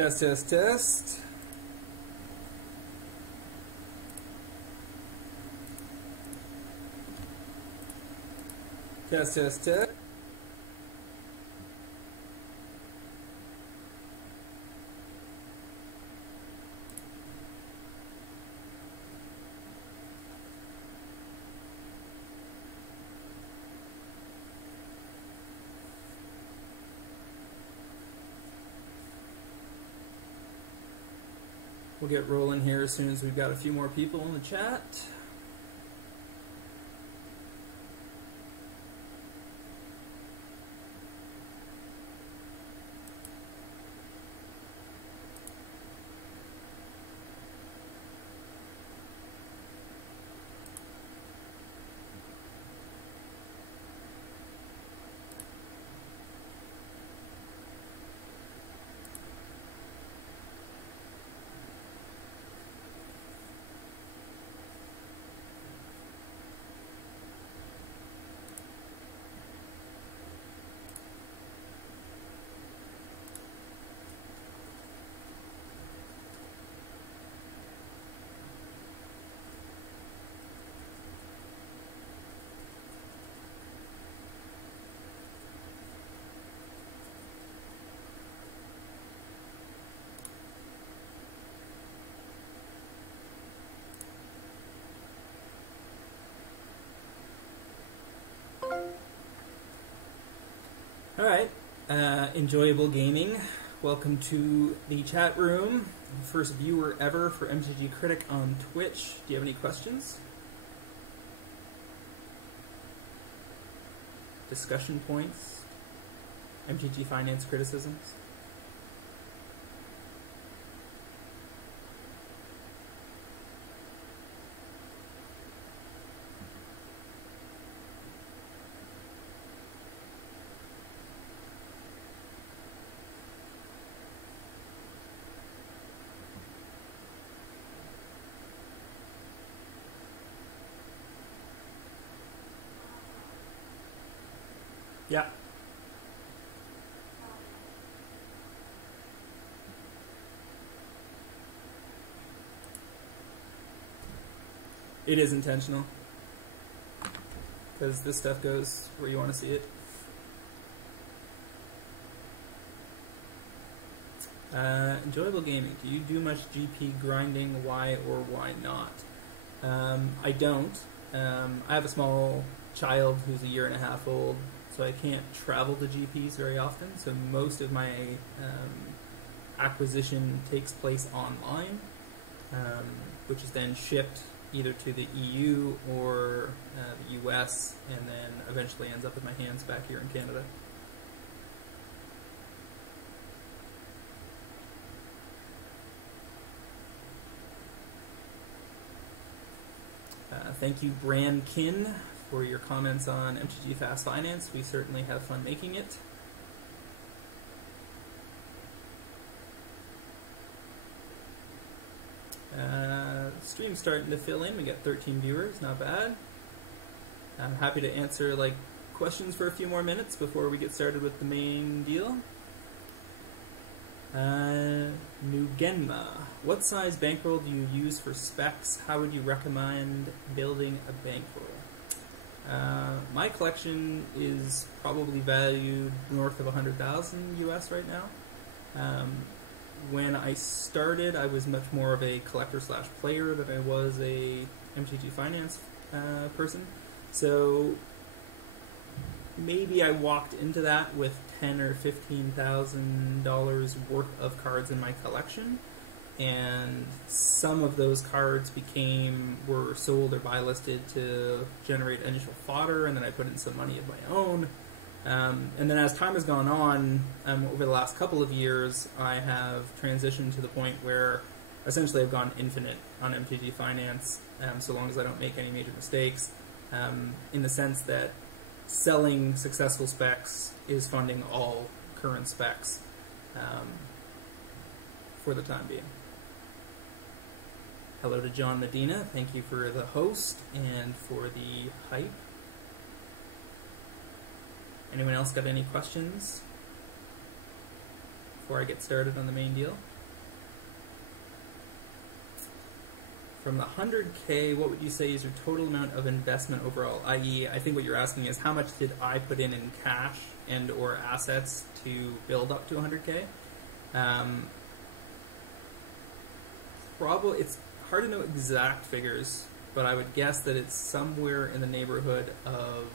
Test, test, test. Test, test, test. We'll get rolling here as soon as we've got a few more people in the chat. Alright, enjoyable gaming. Welcome to the chat room. First viewer ever for MTG Critic on Twitch. Do you have any questions? Discussion points? MTG Finance criticisms? Yeah. It is intentional. Because this stuff goes where you want to see it. Enjoyable gaming. Do you do much GP grinding? Why or why not? I don't. I have a small child who's 1.5 years old. So I can't travel to GPs very often, so most of my acquisition takes place online, which is then shipped either to the EU or the US, and then eventually ends up in my hands back here in Canada. Thank you, Brankin, for your comments on MTG Fast Finance. We certainly have fun making it. Stream's starting to fill in. We got 13 viewers, not bad. I'm happy to answer questions for a few more minutes before we get started with the main deal. Nugenma. What size bankroll do you use for specs? How would you recommend building a bankroll? My collection is probably valued north of 100,000 US right now. When I started, I was much more of a collector/player than I was a MTG Finance person. So maybe I walked into that with $10,000 or $15,000 worth of cards in my collection, and some of those cards were sold or buy listed to generate initial fodder, and then I put in some money of my own. And then as time has gone on, over the last couple of years, I have transitioned to the point where essentially I've gone infinite on MTG Finance, so long as I don't make any major mistakes, in the sense that selling successful specs is funding all current specs for the time being. Hello to John Medina. Thank you for the host and for the hype. Anyone else got any questions before I get started on the main deal? From the 100K, what would you say is your total amount of investment overall? I.e., I think what you're asking is how much did I put in cash and or assets to build up to 100K? Probably, it's hard to know exact figures, but I would guess that it's somewhere in the neighborhood of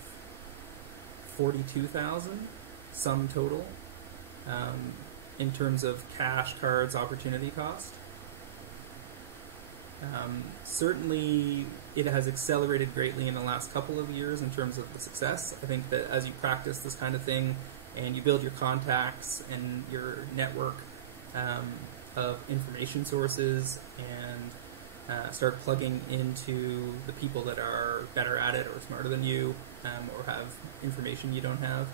42,000, sum total, in terms of cash, cards, opportunity cost. Certainly, it has accelerated greatly in the last couple of years in terms of the success. I think that as you practice this kind of thing and you build your contacts and your network of information sources and start plugging into the people that are better at it or smarter than you or have information you don't have,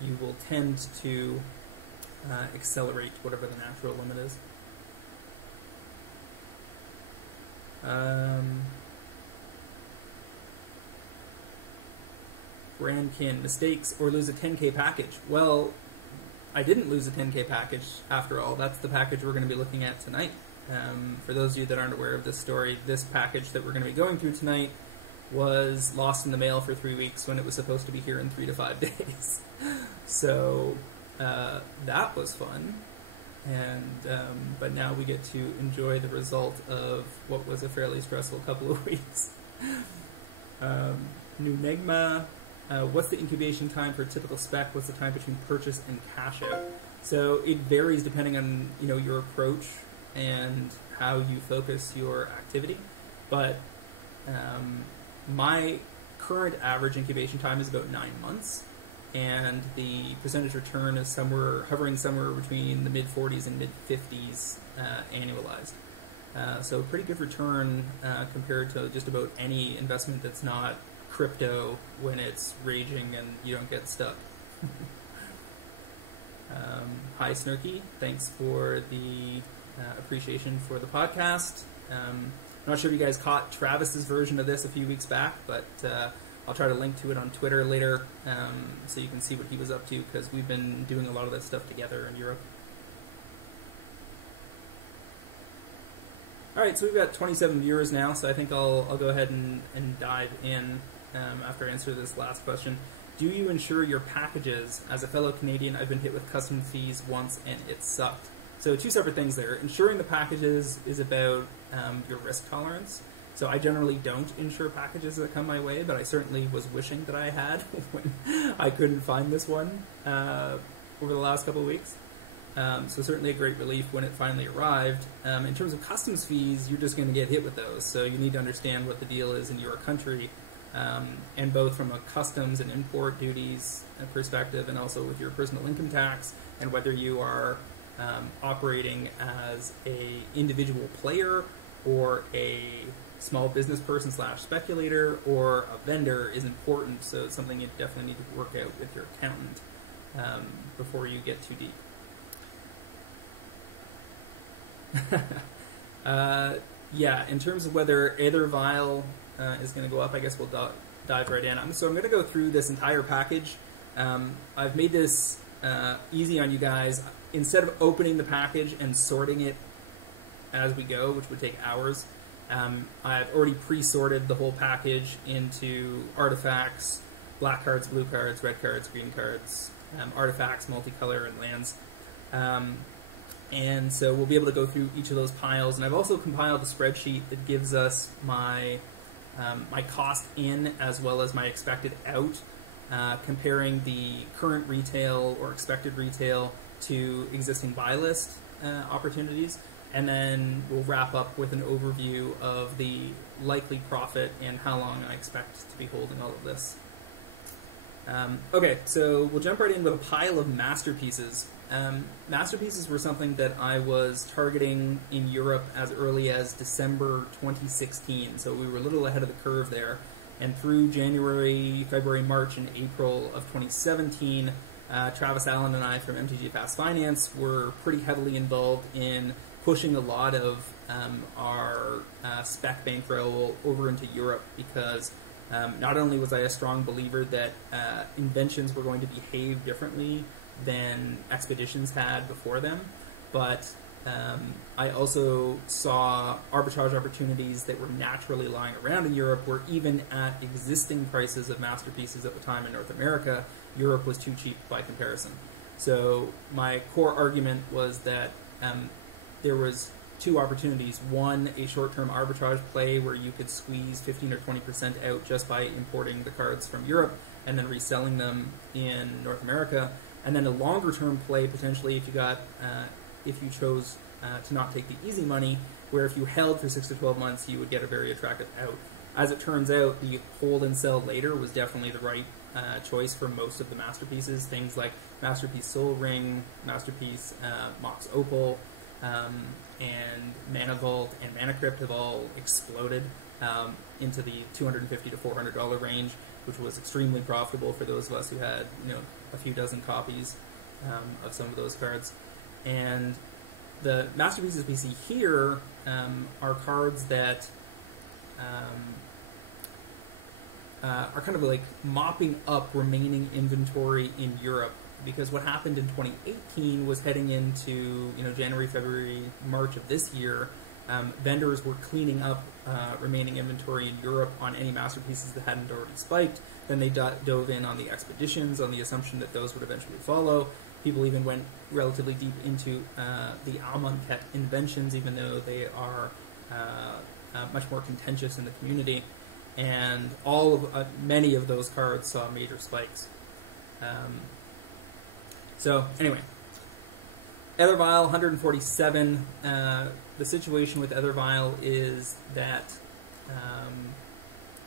you will tend to accelerate whatever the natural limit is. Brandkin, mistakes or lose a 10K package. Well, I didn't lose a 10K package after all. That's the package we're going to be looking at tonight. For those of you that aren't aware of this story, this package that we're going to be going through tonight was lost in the mail for 3 weeks when it was supposed to be here in 3 to 5 days. So that was fun. And but now we get to enjoy the result of what was a fairly stressful couple of weeks. Nunegma, what's the incubation time for a typical spec? What's the time between purchase and cash out? So it varies depending on your approach and how you focus your activity. But my current average incubation time is about 9 months. And the percentage return is hovering somewhere between the mid-40s and mid-50s annualized. So pretty good return compared to just about any investment that's not crypto when it's raging and you don't get stuck. Hi Snurky, thanks for the appreciation for the podcast. I'm not sure if you guys caught Travis's version of this a few weeks back, but I'll try to link to it on Twitter later so you can see what he was up to, because we've been doing a lot of that stuff together in Europe. Alright, so we've got 27 viewers now, so I think I'll go ahead and dive in after I answer this last question. Do you insure your packages? As a fellow Canadian, I've been hit with custom fees once and it sucked. So two separate things there. Insuring the packages is about your risk tolerance. So I generally don't insure packages that come my way, but I certainly was wishing that I had when I couldn't find this one over the last couple of weeks. So certainly a great relief when it finally arrived. In terms of customs fees, you're just going to get hit with those. So you need to understand what the deal is in your country, and both from a customs and import duties perspective and also with your personal income tax and whether you are operating as a individual player or a small business person / speculator or a vendor is important. So it's something you definitely need to work out with your accountant before you get too deep. Yeah, in terms of whether Aether Vial is going to go up, I guess we'll dive right in. So I'm going to go through this entire package. I've made this easy on you guys. Instead of opening the package and sorting it as we go, which would take hours, I've already pre-sorted the whole package into artifacts, black cards, blue cards, red cards, green cards, artifacts, multicolor, and lands. And so we'll be able to go through each of those piles. And I've also compiled a spreadsheet that gives us my my cost in as well as my expected out, comparing the current retail or expected retail to existing buy list opportunities. And then we'll wrap up with an overview of the likely profit and how long I expect to be holding all of this. Okay, so we'll jump right in with a pile of masterpieces. Masterpieces were something that I was targeting in Europe as early as December 2016, so we were a little ahead of the curve there. And through January, February, March, and April of 2017, Travis Allen and I from MTGFinance were pretty heavily involved in pushing a lot of our spec bankroll over into Europe because not only was I a strong believer that inventions were going to behave differently than expeditions had before them, but I also saw arbitrage opportunities that were naturally lying around in Europe, where even at existing prices of masterpieces at the time in North America, Europe was too cheap by comparison. So my core argument was that there was two opportunities. One, a short-term arbitrage play where you could squeeze 15 or 20% out just by importing the cards from Europe and then reselling them in North America. And then a longer-term play, potentially, if you chose to not take the easy money, where if you held for 6 to 12 months, you would get a very attractive out. As it turns out, the hold and sell later was definitely the right choice for most of the masterpieces. Things like Masterpiece Soul Ring, Masterpiece Mox Opal, and Mana Vault and Mana Crypt have all exploded into the $250 to $400 range, which was extremely profitable for those of us who had, a few dozen copies of some of those cards. And the masterpieces we see here are cards that are kind of like mopping up remaining inventory in Europe, because what happened in 2018 was heading into January, February, March of this year, vendors were cleaning up remaining inventory in Europe on any masterpieces that hadn't already spiked. Then they dove in on the expeditions on the assumption that those would eventually follow. People even went relatively deep into the Almonket inventions, even though they are much more contentious in the community. And many of those cards saw major spikes. So anyway, Ether Vial 147. The situation with Ether Vial is that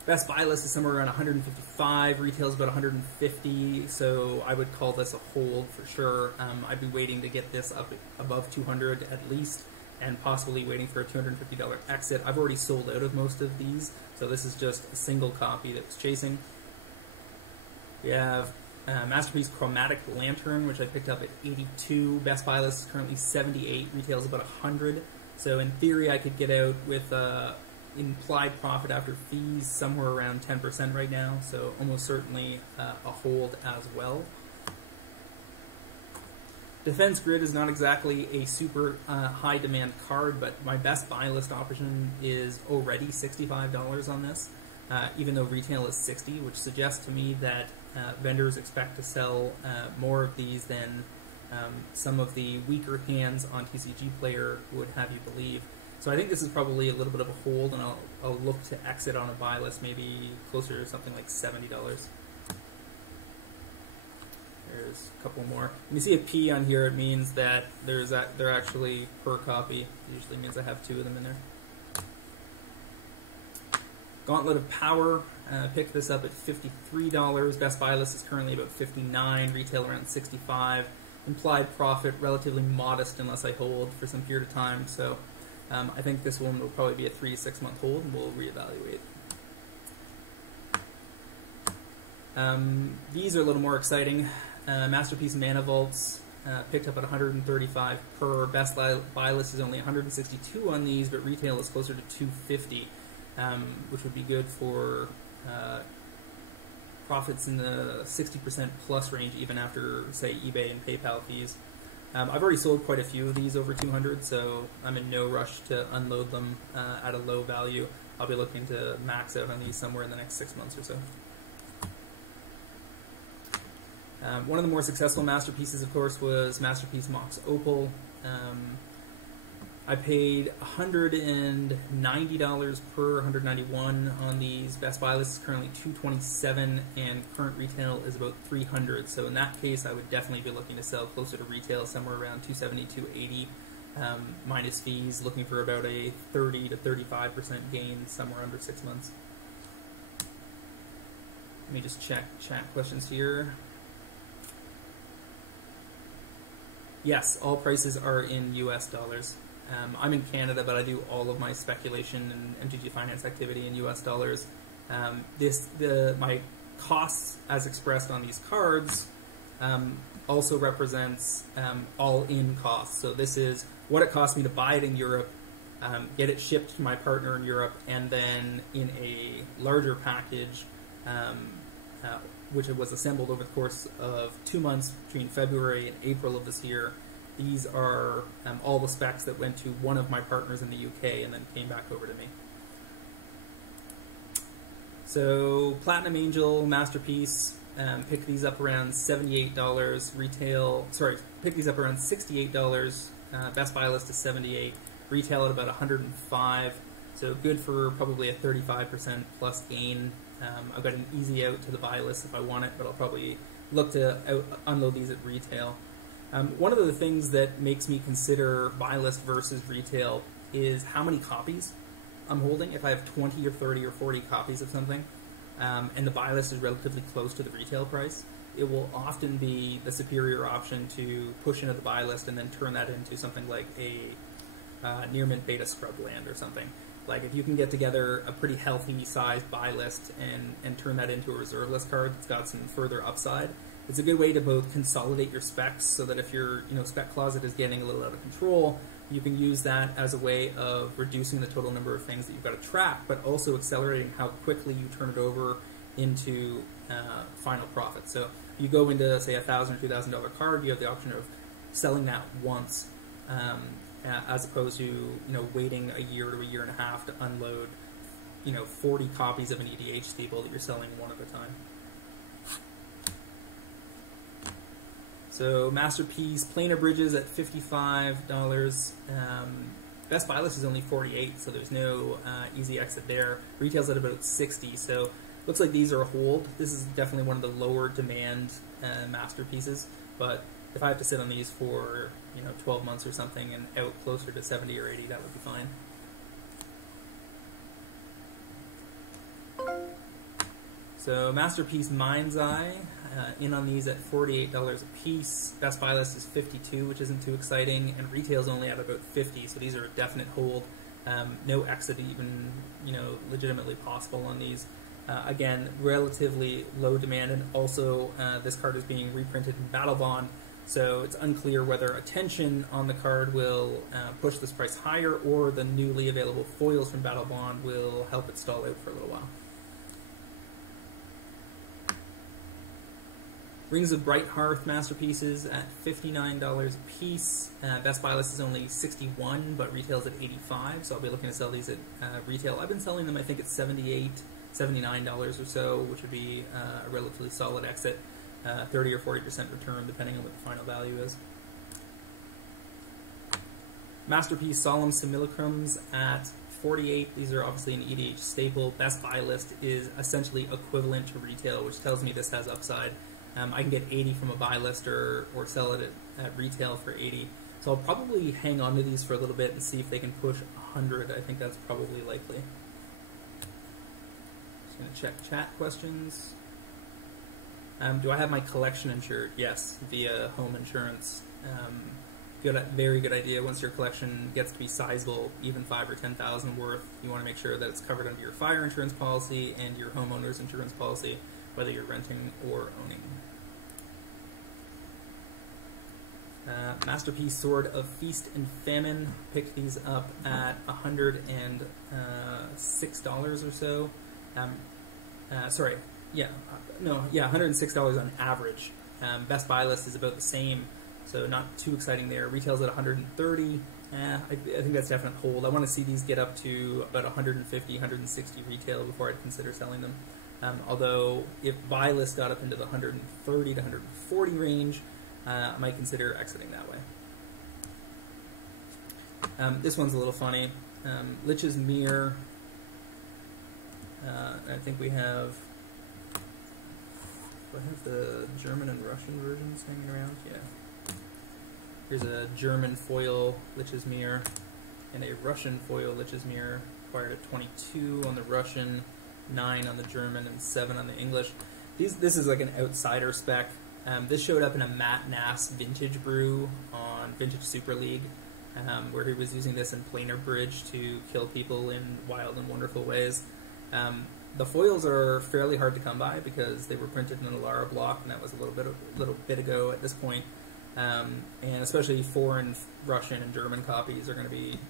best buy list is somewhere around 155, retail is about 150, so I would call this a hold for sure. I'd be waiting to get this up above 200 at least, and possibly waiting for a $250 exit. I've already sold out of most of these, so this is just a single copy that was chasing. We have Masterpiece Chromatic Lantern, which I picked up at 82. Best buy list is currently 78, retail is about 100. So in theory, I could get out with implied profit after fees somewhere around 10% right now, so almost certainly a hold as well. Defense Grid is not exactly a super high demand card, but my best buy list option is already $65 on this, even though retail is 60, which suggests to me that vendors expect to sell more of these than some of the weaker hands on TCG Player would have you believe. So I think this is probably a little bit of a hold, and I'll look to exit on a buy list, maybe closer to something like $70. There's a couple more. When you see a P on here, it means that they're actually per copy. It usually means I have 2 of them in there. Gauntlet of Power, picked this up at $53. Best buy list is currently about 59, retail around 65. Implied profit relatively modest unless I hold for some period of time. So I think this one will probably be a 3 to 6 month hold, and we'll reevaluate. These are a little more exciting. Masterpiece Mana Vaults, picked up at 135 per. Best buy list is only 162 on these, but retail is closer to 250, which would be good for profits in the 60% plus range, even after, say, eBay and PayPal fees. I've already sold quite a few of these over 200, so I'm in no rush to unload them at a low value. I'll be looking to max out on these somewhere in the next 6 months or so. One of the more successful masterpieces, of course, was Masterpiece Mox Opal. I paid $190 per, $191 on these. Best buy list is currently $227, and current retail is about $300. So in that case, I would definitely be looking to sell closer to retail, somewhere around $270, $280, minus fees, looking for about a 30 to 35% gain somewhere under 6 months. Let me just check chat questions here. Yes, all prices are in US dollars. I'm in Canada, but I do all of my speculation and MTGFinance activity in US dollars. My costs as expressed on these cards also represents all-in costs. So this is what it cost me to buy it in Europe, get it shipped to my partner in Europe, and then in a larger package, which was assembled over the course of 2 months between February and April of this year, these are all the specs that went to one of my partners in the UK and then came back over to me. So Platinum Angel, Masterpiece, pick these up around $78 retail. Sorry, pick these up around $68. Best buy list is $78. Retail at about $105. So good for probably a 35% plus gain. I've got an easy out to the buy list if I want it, but I'll probably look to unload these at retail. One of the things that makes me consider buy list versus retail is how many copies I'm holding. If I have 20 or 30 or 40 copies of something, and the buy list is relatively close to the retail price, it will often be the superior option to push into the buy list and then turn that into something like a near mint beta scrubland or something. Like if you can get together a pretty healthy sized buy list and turn that into a reserve list card that's got some further upside, it's a good way to both consolidate your specs so that if your spec closet is getting a little out of control, you can use that as a way of reducing the total number of things that you've got to track, but also accelerating how quickly you turn it over into final profit. So you go into, say, a $1,000 or $2,000 card, you have the option of selling that once, as opposed to waiting a year to a year and a half to unload 40 copies of an EDH staple that you're selling one at a time. So Masterpiece, planar bridges at $55. Best buy list is only $48, so there's no easy exit there. Retail's at about $60, so looks like these are a hold. This is definitely one of the lower demand masterpieces, but if I have to sit on these for 12 months or something and out closer to 70 or 80, that would be fine. So Masterpiece Mind's Eye, in on these at $48 a piece. Best buy list is $52, which isn't too exciting, and retail's only at about $50, so these are a definite hold. No exit even legitimately possible on these. Again, relatively low demand, and also this card is being reprinted in Battle Bond, so it's unclear whether attention on the card will push this price higher, or the newly available foils from Battle Bond will help it stall out for a little while. Rings of Bright Hearth masterpieces at $59 a piece. Best buy list is only $61, but retail's at $85, so I'll be looking to sell these at retail. I've been selling them, I think, at $78, $79 or so, which would be a relatively solid exit. 30 or 40% return, depending on what the final value is. Masterpiece Solemn Simulacrums at $48. These are obviously an EDH staple. Best buy list is essentially equivalent to retail, which tells me this has upside. I can get 80 from a buy list or sell it at retail for 80. So I'll probably hang on to these for a little bit and see if they can push 100. I think that's probably likely. Just going to check chat questions. Do I have my collection insured? Yes, via home insurance. Very good idea. Once your collection gets to be sizable, even $5,000 or $10,000 worth, you want to make sure that it's covered under your fire insurance policy and your homeowner's insurance policy, whether you're renting or owning. Masterpiece Sword of Feast and Famine. Picked these up at $106 or so. $106 on average. Best buy list is about the same, so not too exciting there. Retail's at $130. I think that's definite hold. I want to see these get up to about $150, $160 retail before I'd consider selling them. Although if buy list got up into the $130 to $140 range, I might consider exiting that way. This one's a little funny. Lich's Mirror. I think we have. Do I have the German and Russian versions hanging around? Yeah. Here's a German foil Lich's Mirror and a Russian foil Lich's Mirror. Acquired at 22 on the Russian, 9 on the German, and 7 on the English. This is like an outsider spec. This showed up in a Matt Nass vintage brew on Vintage Super League, where he was using this in planar bridge to kill people in wild and wonderful ways. The foils are fairly hard to come by because they were printed in a Lara block, and that was a little bit ago at this point. And especially foreign Russian and German copies are going to be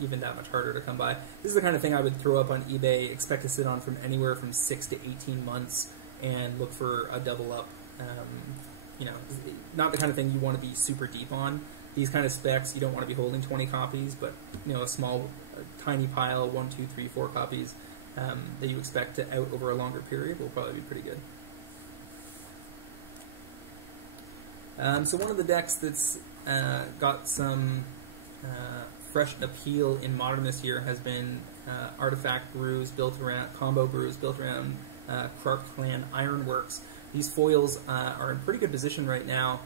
even that much harder to come by. This is the kind of thing I would throw up on eBay, expect to sit on from anywhere from 6 to 18 months, and look for a double up. Not the kind of thing you want to be super deep on, these kind of specs, you don't want to be holding 20 copies, but a small, tiny pile, 1, 2, 3, 4 copies that you expect to out over a longer period will probably be pretty good. So one of the decks that's got some fresh appeal in Modern this year has been artifact brews built around, combo brews built around Krark Clan Ironworks. These foils are in pretty good position right now.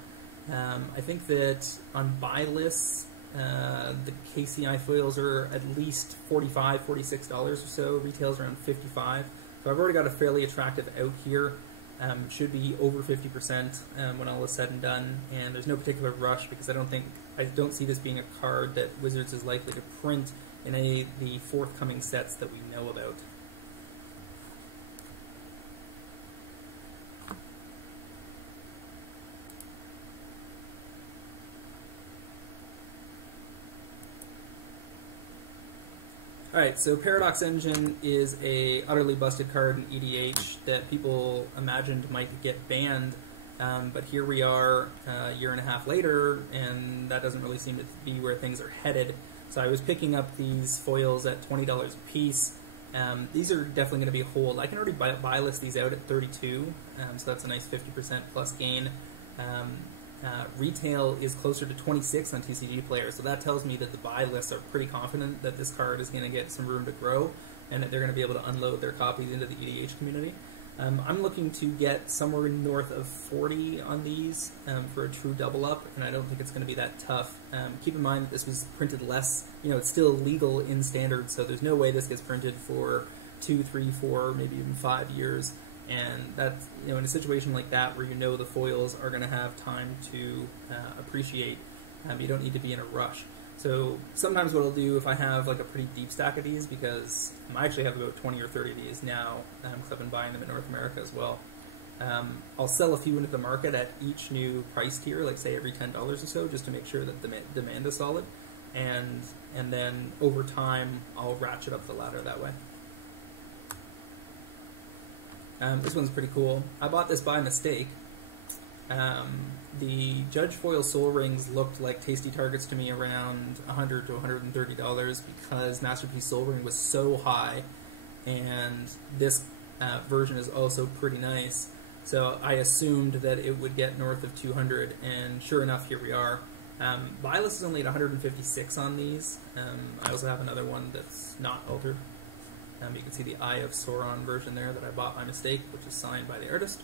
I think that on buy lists, the KCI foils are at least $45, $46 or so. Retails around $55. So I've already got a fairly attractive out here. Should be over 50% when all is said and done, and there's no particular rush because I don't see this being a card that Wizards is likely to print in any of the forthcoming sets that we know about. Alright, so Paradox Engine is a utterly busted card in EDH that people imagined might get banned, but here we are a year and a half later, and that doesn't really seem to be where things are headed. So I was picking up these foils at $20 a piece. These are definitely going to be a hold. I can already buy list these out at $32, so that's a nice 50% plus gain. Retail is closer to 26 on TCG Player, so that tells me that the buy lists are pretty confident that this card is going to get some room to grow and that they're going to be able to unload their copies into the EDH community. I'm looking to get somewhere north of 40 on these for a true double up, and I don't think it's going to be that tough. Keep in mind that this was printed less, it's still legal in Standard, so there's no way this gets printed for 2, 3, 4, maybe even 5 years. And that's, in a situation like that where the foils are going to have time to appreciate, you don't need to be in a rush. So sometimes what I'll do if I have like a pretty deep stack of these, because I actually have about 20 or 30 of these now, because I've been buying them in North America as well, I'll sell a few into the market at each new price tier, like say every $10 or so, just to make sure that the demand is solid. And then over time, I'll ratchet up the ladder that way. This one's pretty cool. I bought this by mistake. The Judge Foil Soul Rings looked like tasty targets to me around $100 to $130 because Masterpiece Soul Ring was so high, and this version is also pretty nice. So I assumed that it would get north of 200, and sure enough, here we are. Buy list is only at 156 on these. I also have another one that's not altered. You can see the Eye of Sauron version there that I bought by mistake, which is signed by the artist.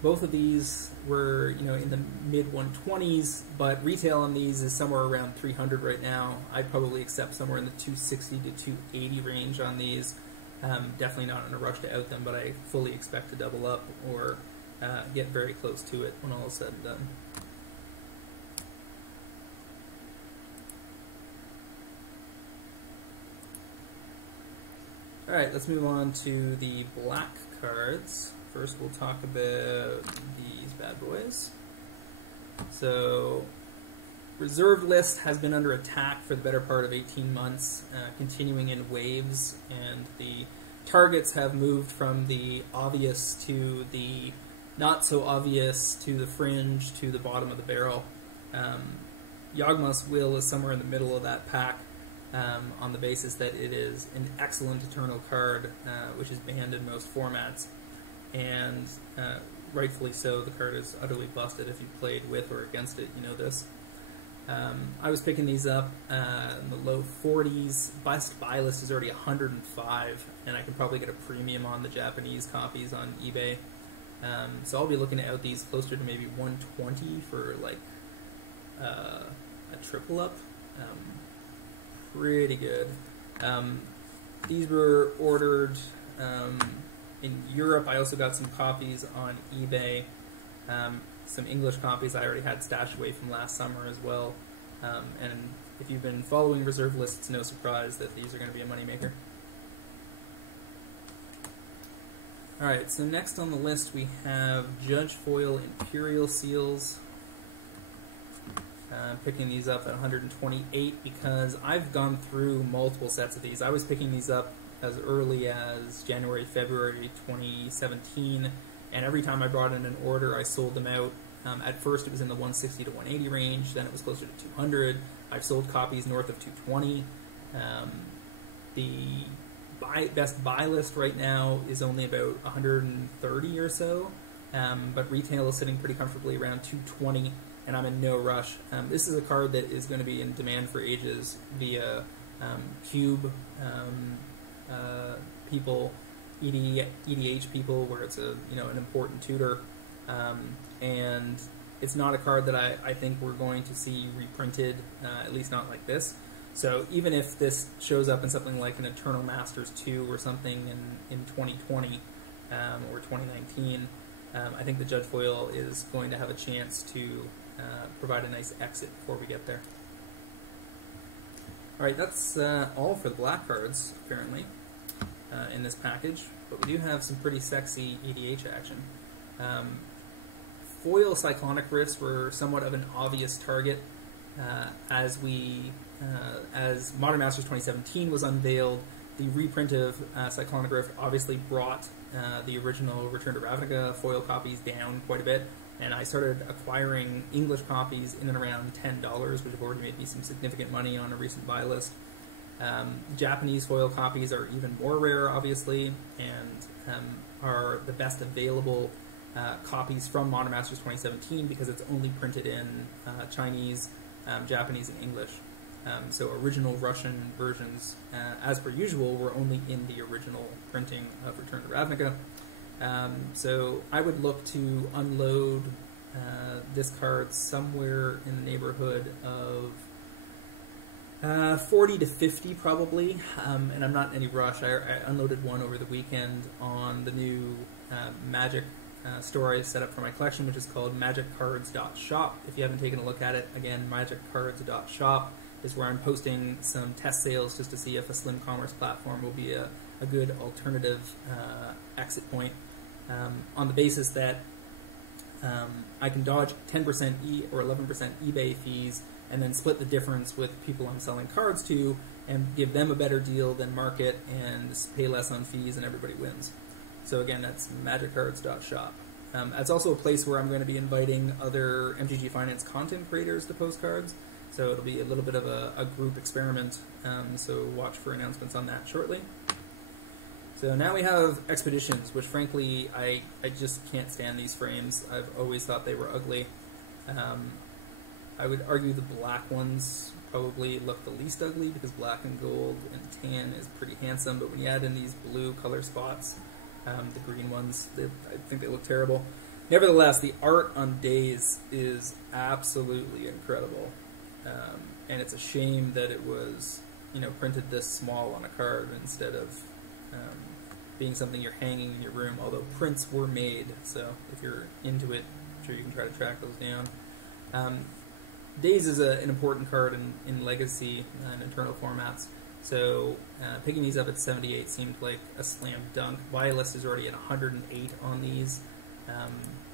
Both of these were, in the mid-120s, but retail on these is somewhere around 300 right now. I'd probably accept somewhere in the 260 to 280 range on these. Definitely not in a rush to out them, but I fully expect to double up or get very close to it when all is said and done. Alright, let's move on to the black cards. First we'll talk about these bad boys. So, Reserve List has been under attack for the better part of 18 months, continuing in waves, and the targets have moved from the obvious to the not so obvious to the fringe to the bottom of the barrel. Yawgmoth's Will is somewhere in the middle of that pack. On the basis that it is an excellent Eternal card, which is banned in most formats, and rightfully so. The card is utterly busted. If you've played with or against it, you know this. I was picking these up in the low 40s. Buy list is already 105, and I can probably get a premium on the Japanese copies on eBay. So I'll be looking to out these closer to maybe 120 for like a triple up. Pretty good. These were ordered in Europe. I also got some copies on eBay. Some English copies I already had stashed away from last summer as well. And if you've been following Reserve List, it's no surprise that these are going to be a moneymaker. Alright, so next on the list we have Judge Foil Imperial Seals. Picking these up at 128 because I've gone through multiple sets of these. I was picking these up as early as January, February 2017, and every time I brought in an order, I sold them out At first, it was in the 160 to 180 range. Then it was closer to 200. I've sold copies north of 220. The best buy list right now is only about 130 or so, but retail is sitting pretty comfortably around 220, and I'm in no rush. This is a card that is going to be in demand for ages via Cube people, EDH people, where it's an important tutor, and it's not a card that I think we're going to see reprinted, at least not like this. So even if this shows up in something like an Eternal Masters 2 or something in 2020 or 2019, I think the Judge Foil is going to have a chance to provide a nice exit before we get there. Alright, that's all for the black cards, apparently, in this package, but we do have some pretty sexy EDH action. Foil Cyclonic Rifts were somewhat of an obvious target as Modern Masters 2017 was unveiled. The reprint of Cyclonic Rift obviously brought the original Return to Ravnica foil copies down quite a bit, and I started acquiring English copies in and around $10, which have already made me some significant money on a recent buy list. Japanese foil copies are even more rare, obviously, and are the best available copies from Modern Masters 2017 because it's only printed in Chinese, Japanese, and English. So original Russian versions, as per usual, were only in the original printing of Return to Ravnica. So I would look to unload this card somewhere in the neighborhood of 40 to 50 probably, and I'm not in any rush. I unloaded one over the weekend on the new Magic store I set up for my collection, which is called magiccards.shop. If you haven't taken a look at it, again, magiccards.shop is where I'm posting some test sales just to see if a slim commerce platform will be a good alternative exit point, on the basis that I can dodge 10% or 11% eBay fees and then split the difference with people I'm selling cards to and give them a better deal than market and pay less on fees, and everybody wins. So again, that's magiccards.shop. That's also a place where I'm going to be inviting other MTGFinance content creators to post cards. So it'll be a little bit of a group experiment, so watch for announcements on that shortly. So now we have Expeditions, which frankly, I just can't stand these frames. I've always thought they were ugly. I would argue the black ones probably look the least ugly because black and gold and tan is pretty handsome, but when you add in these blue color spots, the green ones, I think they look terrible. Nevertheless, the art on Days is absolutely incredible. And it's a shame that it was, printed this small on a card instead of being something you're hanging in your room, although prints were made, so if you're into it, I'm sure you can try to track those down. Days is an important card in Legacy and Eternal formats, so picking these up at 78 seemed like a slam dunk. Buy list is already at 108 on these,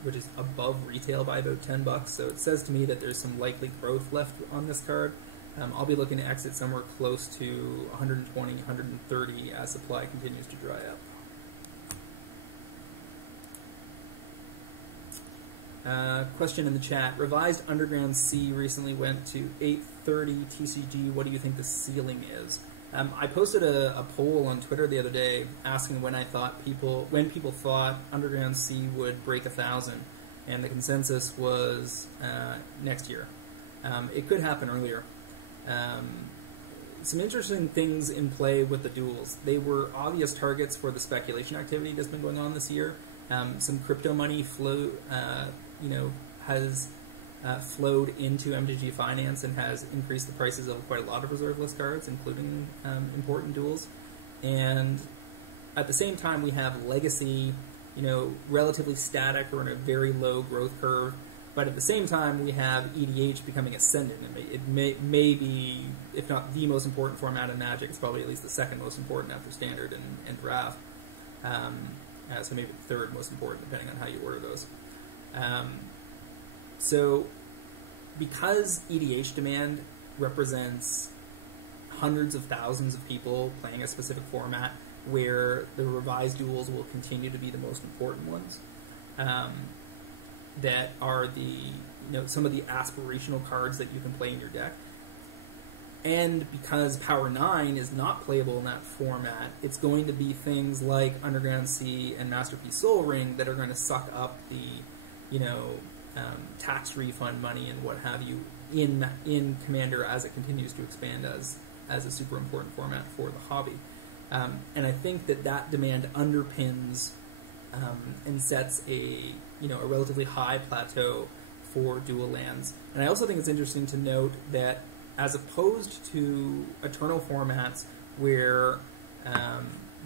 which is above retail by about $10, so it says to me that there's some likely growth left on this card. I'll be looking to exit somewhere close to 120, 130 as supply continues to dry up. Question in the chat. Revised Underground C recently went to 830 TCG. What do you think the ceiling is? I posted a poll on Twitter the other day asking when people thought Underground C would break 1,000, and the consensus was next year. It could happen earlier. Some interesting things in play with the duels. They were obvious targets for the speculation activity that's been going on this year. Some crypto money has flowed into MTGFinance and has increased the prices of quite a lot of reserve list cards, including important duels. And at the same time, we have Legacy, relatively static or in a very low growth curve. But at the same time, we have EDH becoming ascendant. It may be, if not the most important format in Magic, it's probably at least the second most important after Standard and Draft. So maybe the third most important, depending on how you order those. So because EDH demand represents hundreds of thousands of people playing a specific format where the revised duels will continue to be the most important ones, that are some of the aspirational cards that you can play in your deck. And because Power 9 is not playable in that format, it's going to be things like Underground Sea and Masterpiece Soul Ring that are going to suck up the, tax refund money and what have you in Commander as it continues to expand as a super important format for the hobby. And I think that demand underpins and sets a relatively high plateau for dual lands. And I also think it's interesting to note that as opposed to Eternal formats where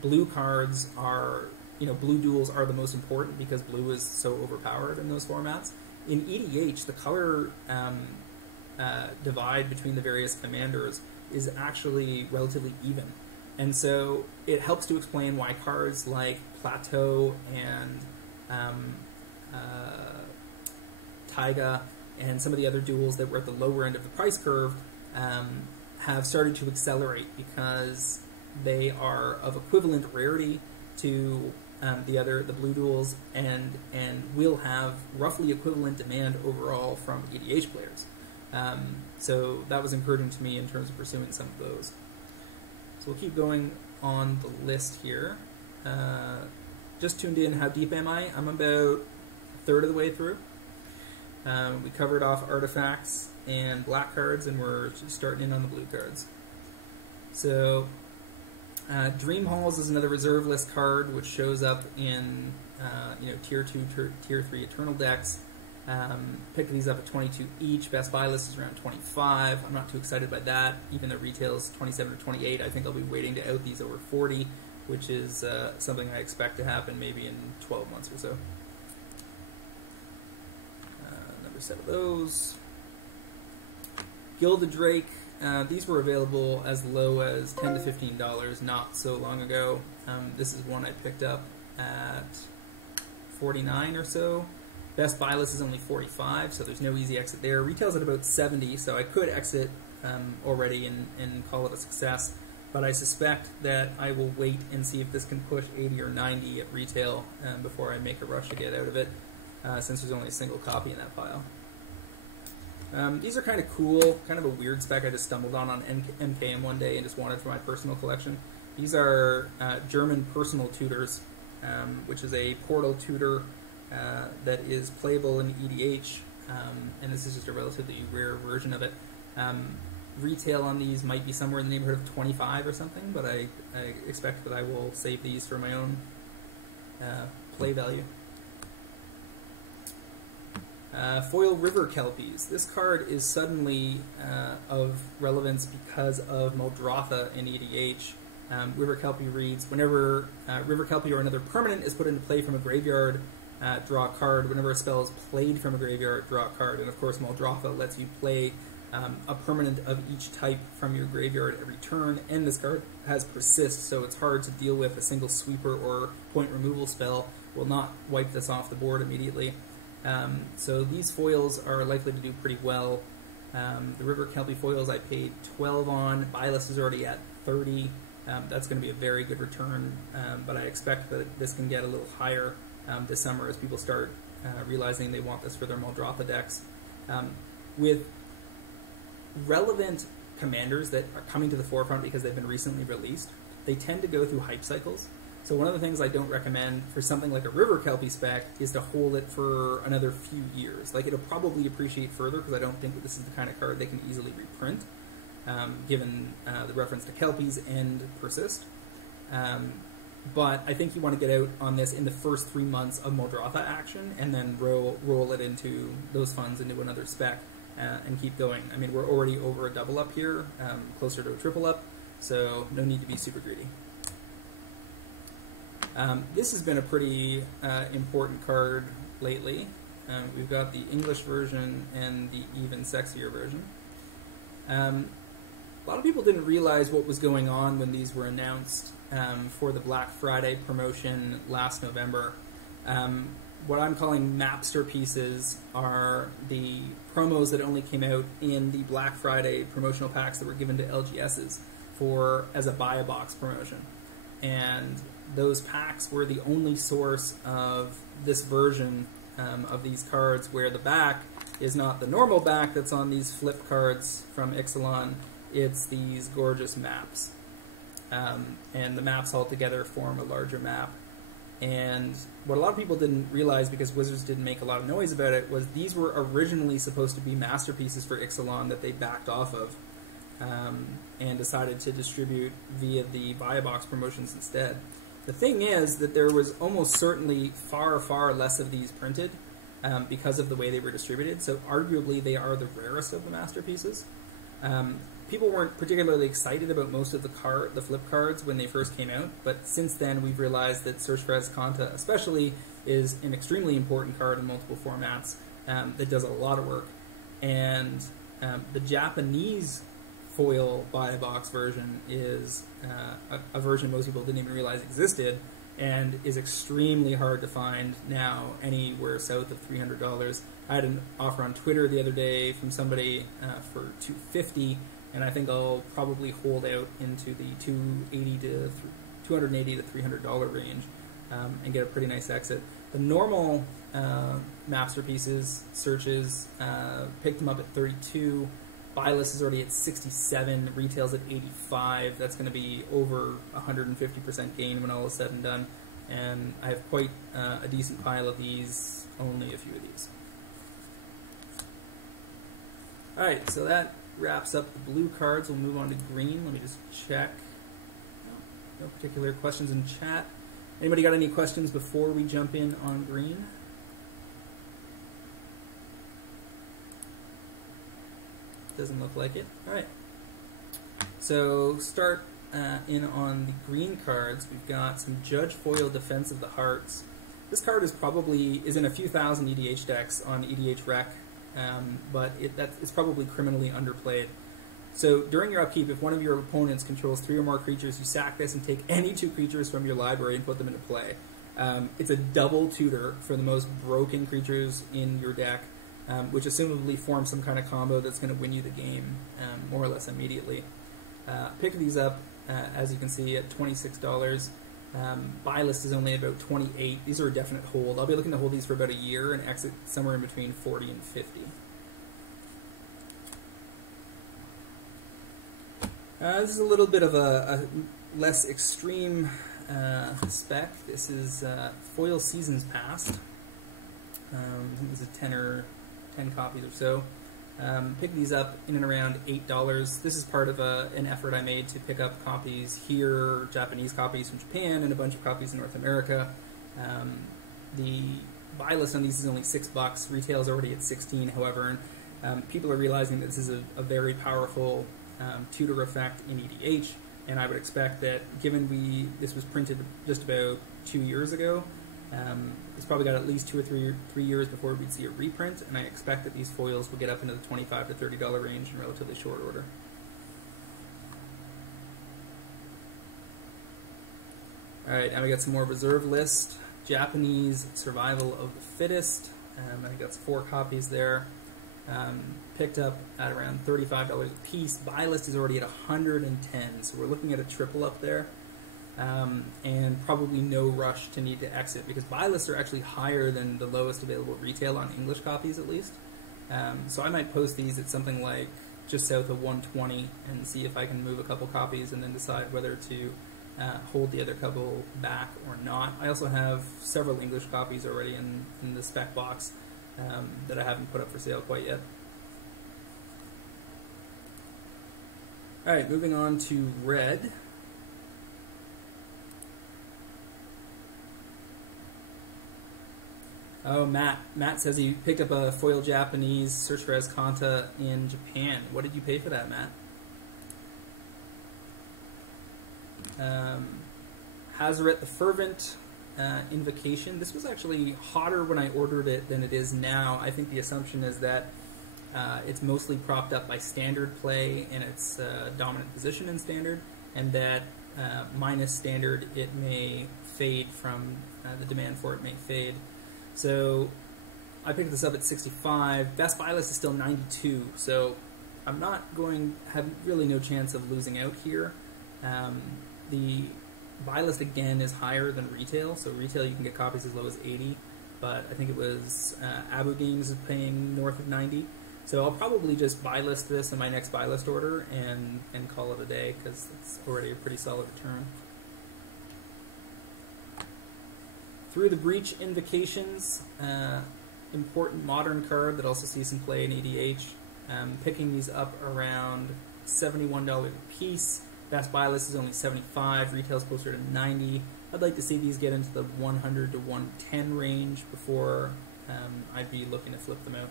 blue cards are, blue duals are the most important because blue is so overpowered in those formats, in EDH the color divide between the various commanders is actually relatively even. And so it helps to explain why cards like Plateau and Taiga and some of the other duels that were at the lower end of the price curve have started to accelerate because they are of equivalent rarity to the blue duels and will have roughly equivalent demand overall from EDH players. So that was encouraging to me in terms of pursuing some of those. So we'll keep going on the list here. Just tuned in. How deep am I? I'm about a third of the way through. We covered off artifacts and black cards, and we're starting in on the blue cards. So Dream Halls is another reserve list card, which shows up in tier 2, tier 3 Eternal decks. Picked these up at 22 each. Best buy list is around 25. I'm not too excited by that, even though retail is 27 or 28. I think I'll be waiting to out these over 40, which is something I expect to happen maybe in 12 months or so. Another set of those. Gilded Drake. These were available as low as $10 to $15 not so long ago. This is one I picked up at 49 or so. Best buy list is only 45, so there's no easy exit there. Retail's at about 70, so I could exit already and call it a success. But I suspect that I will wait and see if this can push 80 or 90 at retail before I make a rush to get out of it, since there's only a single copy in that pile. These are kind of cool, kind of a weird spec I just stumbled on MKM one day and just wanted for my personal collection. These are German Personal Tutors, which is a portal tutor that is playable in EDH, and this is just a relatively rare version of it. Retail on these might be somewhere in the neighborhood of 25 or something, but I expect that I will save these for my own play value. Foil River Kelpies. This card is suddenly of relevance because of Muldrotha in EDH. River Kelpie reads, whenever River Kelpie or another permanent is put into play from a graveyard, draw a card. Whenever a spell is played from a graveyard, draw a card. And of course Muldrotha lets you play a permanent of each type from your graveyard every turn, and this card has Persist, so it's hard to deal with. A single sweeper or point removal spell will not wipe this off the board immediately. So these foils are likely to do pretty well. The River Kelpie foils I paid 12 on. Buy list is already at 30. That's going to be a very good return, but I expect that this can get a little higher this summer as people start realizing they want this for their Muldrotha decks. With relevant commanders that are coming to the forefront because they've been recently released, they tend to go through hype cycles. So one of the things I don't recommend for something like a River Kelpie spec is to hold it for another few years. Like, it'll probably appreciate further because I don't think that this is the kind of card they can easily reprint, given the reference to Kelpies and Persist. But I think you want to get out on this in the first 3 months of Muldrotha action and then roll it into those funds into another spec and keep going. I mean, we're already over a double up here, closer to a triple up, so no need to be super greedy. This has been a pretty important card lately. We've got the English version and the even sexier version. A lot of people didn't realize what was going on when these were announced for the Black Friday promotion last November. What I'm calling Mapster pieces are the promos that only came out in the Black Friday promotional packs that were given to LGSs as a buy-a-box promotion. And those packs were the only source of this version of these cards, where the back is not the normal back that's on these flip cards from Ixalan. It's these gorgeous maps. And the maps all together form a larger map. And what a lot of people didn't realize, because Wizards didn't make a lot of noise about it, was these were originally supposed to be masterpieces for Ixalan that they backed off of and decided to distribute via the Buy a Box promotions instead. The thing is that there was almost certainly far, far less of these printed because of the way they were distributed, so arguably they are the rarest of the masterpieces. People weren't particularly excited about most of the flip cards when they first came out, but since then we've realized that Search for Azcanta especially is an extremely important card in multiple formats that does a lot of work. And the Japanese foil Buy a Box version is a version most people didn't even realize existed, and is extremely hard to find now anywhere south of $300. I had an offer on Twitter the other day from somebody for $250, and I think I'll probably hold out into the $280 to $300 range and get a pretty nice exit. The normal masterpieces searches picked them up at $32. Buy list is already at 67, retails at 85. That's going to be over 150% gain when all is said and done. And I have quite a decent pile of these, only a few of these. Alright, so that wraps up the blue cards. We'll move on to green. Let me just check. No particular questions in chat. Anybody got any questions before we jump in on green? Doesn't look like it. Alright. So start in on the green cards. We've got some Judge Foil Defense of the Hearts. This card is in a few thousand EDH decks on EDH Rec, but it's probably criminally underplayed. So during your upkeep, if one of your opponents controls 3 or more creatures, you sack this and take any 2 creatures from your library and put them into play. It's a double tutor for the most broken creatures in your deck, which assumably forms some kind of combo that's going to win you the game more or less immediately. Pick these up, as you can see, at $26. Buy list is only about 28. These are a definite hold. I'll be looking to hold these for about a year and exit somewhere in between 40 and 50. This is a little bit of a less extreme spec. This is Foil Seasons Past. It was a 10 copies or so. Pick these up in and around $8. This is part of an effort I made to pick up copies here, Japanese copies from Japan, and a bunch of copies in North America. The buy list on these is only $6. Retail is already at 16, however. People are realizing that this is a very powerful tutor effect in EDH, and I would expect that, given this was printed just about 2 years ago, it's probably got at least 2 or 3 years before we'd see a reprint, and I expect that these foils will get up into the $25 to $30 range in relatively short order. Alright, now we got some more reserve list. Japanese Survival of the Fittest. I got 4 copies there. Picked up at around $35 a piece. Buy list is already at 110, so we're looking at a triple up there. And probably no rush to need to exit, because buy lists are actually higher than the lowest available retail on English copies, at least. So I might post these at something like just south of 120 and see if I can move a couple copies and then decide whether to hold the other couple back or not. I also have several English copies already in the spec box that I haven't put up for sale quite yet. Alright, moving on to red. Oh, Matt says he picked up a foil Japanese Search for Azcanta in Japan. What did you pay for that, Matt? Hazaret the Fervent Invocation. This was actually hotter when I ordered it than it is now. I think the assumption is that it's mostly propped up by standard play in its dominant position in standard, and that minus standard it may fade from, the demand for it may fade. So I picked this up at 65. Best buy list is still 92, so I'm not going to have really no chance of losing out here. The buy list again is higher than retail, so retail you can get copies as low as 80. but I think it was Abu Games is paying north of 90. So I'll probably just buy list this in my next buy list order and call it a day, because it's already a pretty solid return. Through the Breach Invocations, important modern card that also sees some play in EDH. Picking these up around $71 a piece. Best buy list is only 75, retail's closer to 90. I'd like to see these get into the 100 to 110 range before I'd be looking to flip them out.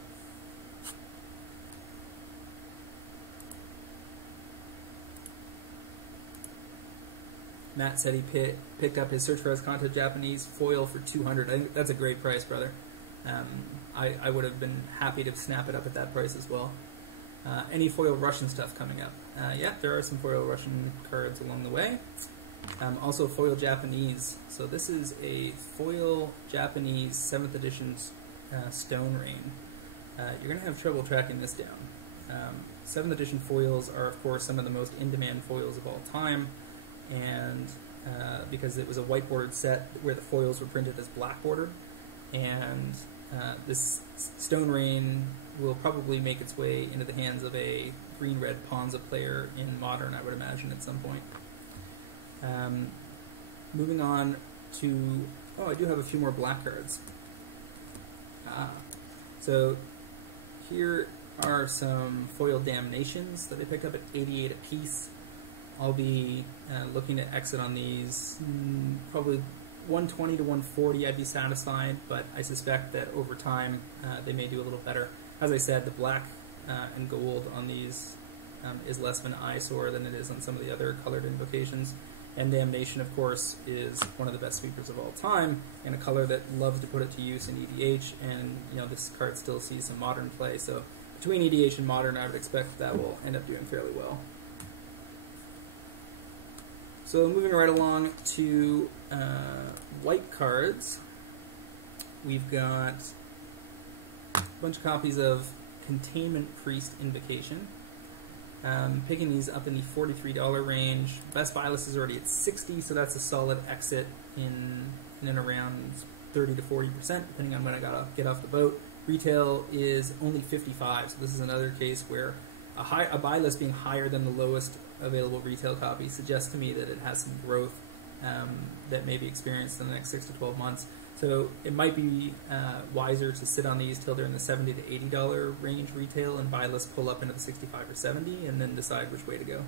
Matt said he picked up his Search for Azcanta Japanese foil for 200. I think that's a great price, brother. I would have been happy to snap it up at that price as well. Any foil Russian stuff coming up? Yeah, there are some foil Russian cards along the way. Also foil Japanese. So this is a foil Japanese 7th edition Stone Rain. You're going to have trouble tracking this down. 7th edition foils are, of course, some of the most in-demand foils of all time. And because it was a white bordered set where the foils were printed as black bordered, and this Stone Rain will probably make its way into the hands of a green-red Ponza player in Modern, I would imagine, at some point. Moving on to... Oh, I do have a few more black cards. So here are some foil Damnations that I picked up at 88 a piece. I'll be looking to exit on these probably 120 to 140. I'd be satisfied, but I suspect that over time they may do a little better. As I said, the black and gold on these is less of an eyesore than it is on some of the other colored invocations. And Damnation, of course, is one of the best sweepers of all time, and a color that loves to put it to use in EDH, and this card still sees some Modern play. So between EDH and Modern, I would expect that will end up doing fairly well. So moving right along to white cards, we've got a bunch of copies of Containment Priest Invocation. Picking these up in the $43 range. Best buy list is already at 60, so that's a solid exit in and around 30 to 40%, depending on when I gotta get off the boat. Retail is only 55, so this is another case where a buy list being higher than the lowest available retail copy suggests to me that it has some growth that may be experienced in the next 6 to 12 months. So it might be wiser to sit on these till they're in the $70 to $80 range retail, and buy lists pull up into the 65 or 70, and then decide which way to go.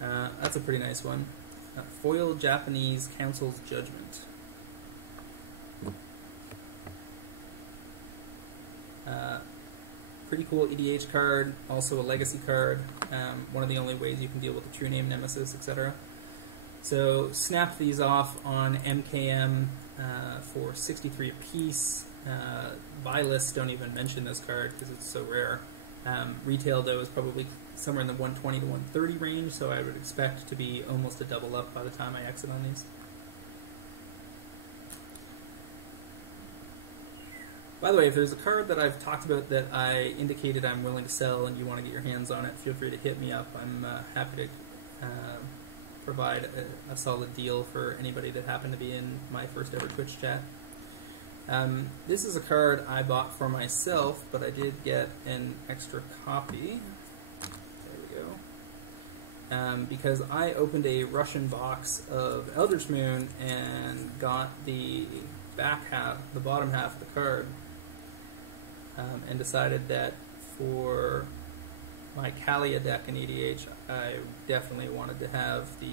That's a pretty nice one. Foil Japanese Council's Judgment. Pretty cool EDH card, also a legacy card, one of the only ways you can deal with the true name nemesis, etc. So snap these off on MKM for 63 a piece. Buy lists don't even mention this card because it's so rare. Retail, though, is probably somewhere in the 120 to 130 range, so I would expect to be almost a double up by the time I exit on these. By the way, if there's a card that I've talked about that I indicated I'm willing to sell and you want to get your hands on it, feel free to hit me up. I'm happy to provide a solid deal for anybody that happened to be in my first ever Twitch chat. This is a card I bought for myself, but I did get an extra copy. There we go. Because I opened a Russian box of Eldritch Moon and got the back half, the bottom half of the card, and decided that for my Kalia deck in EDH, I definitely wanted to have the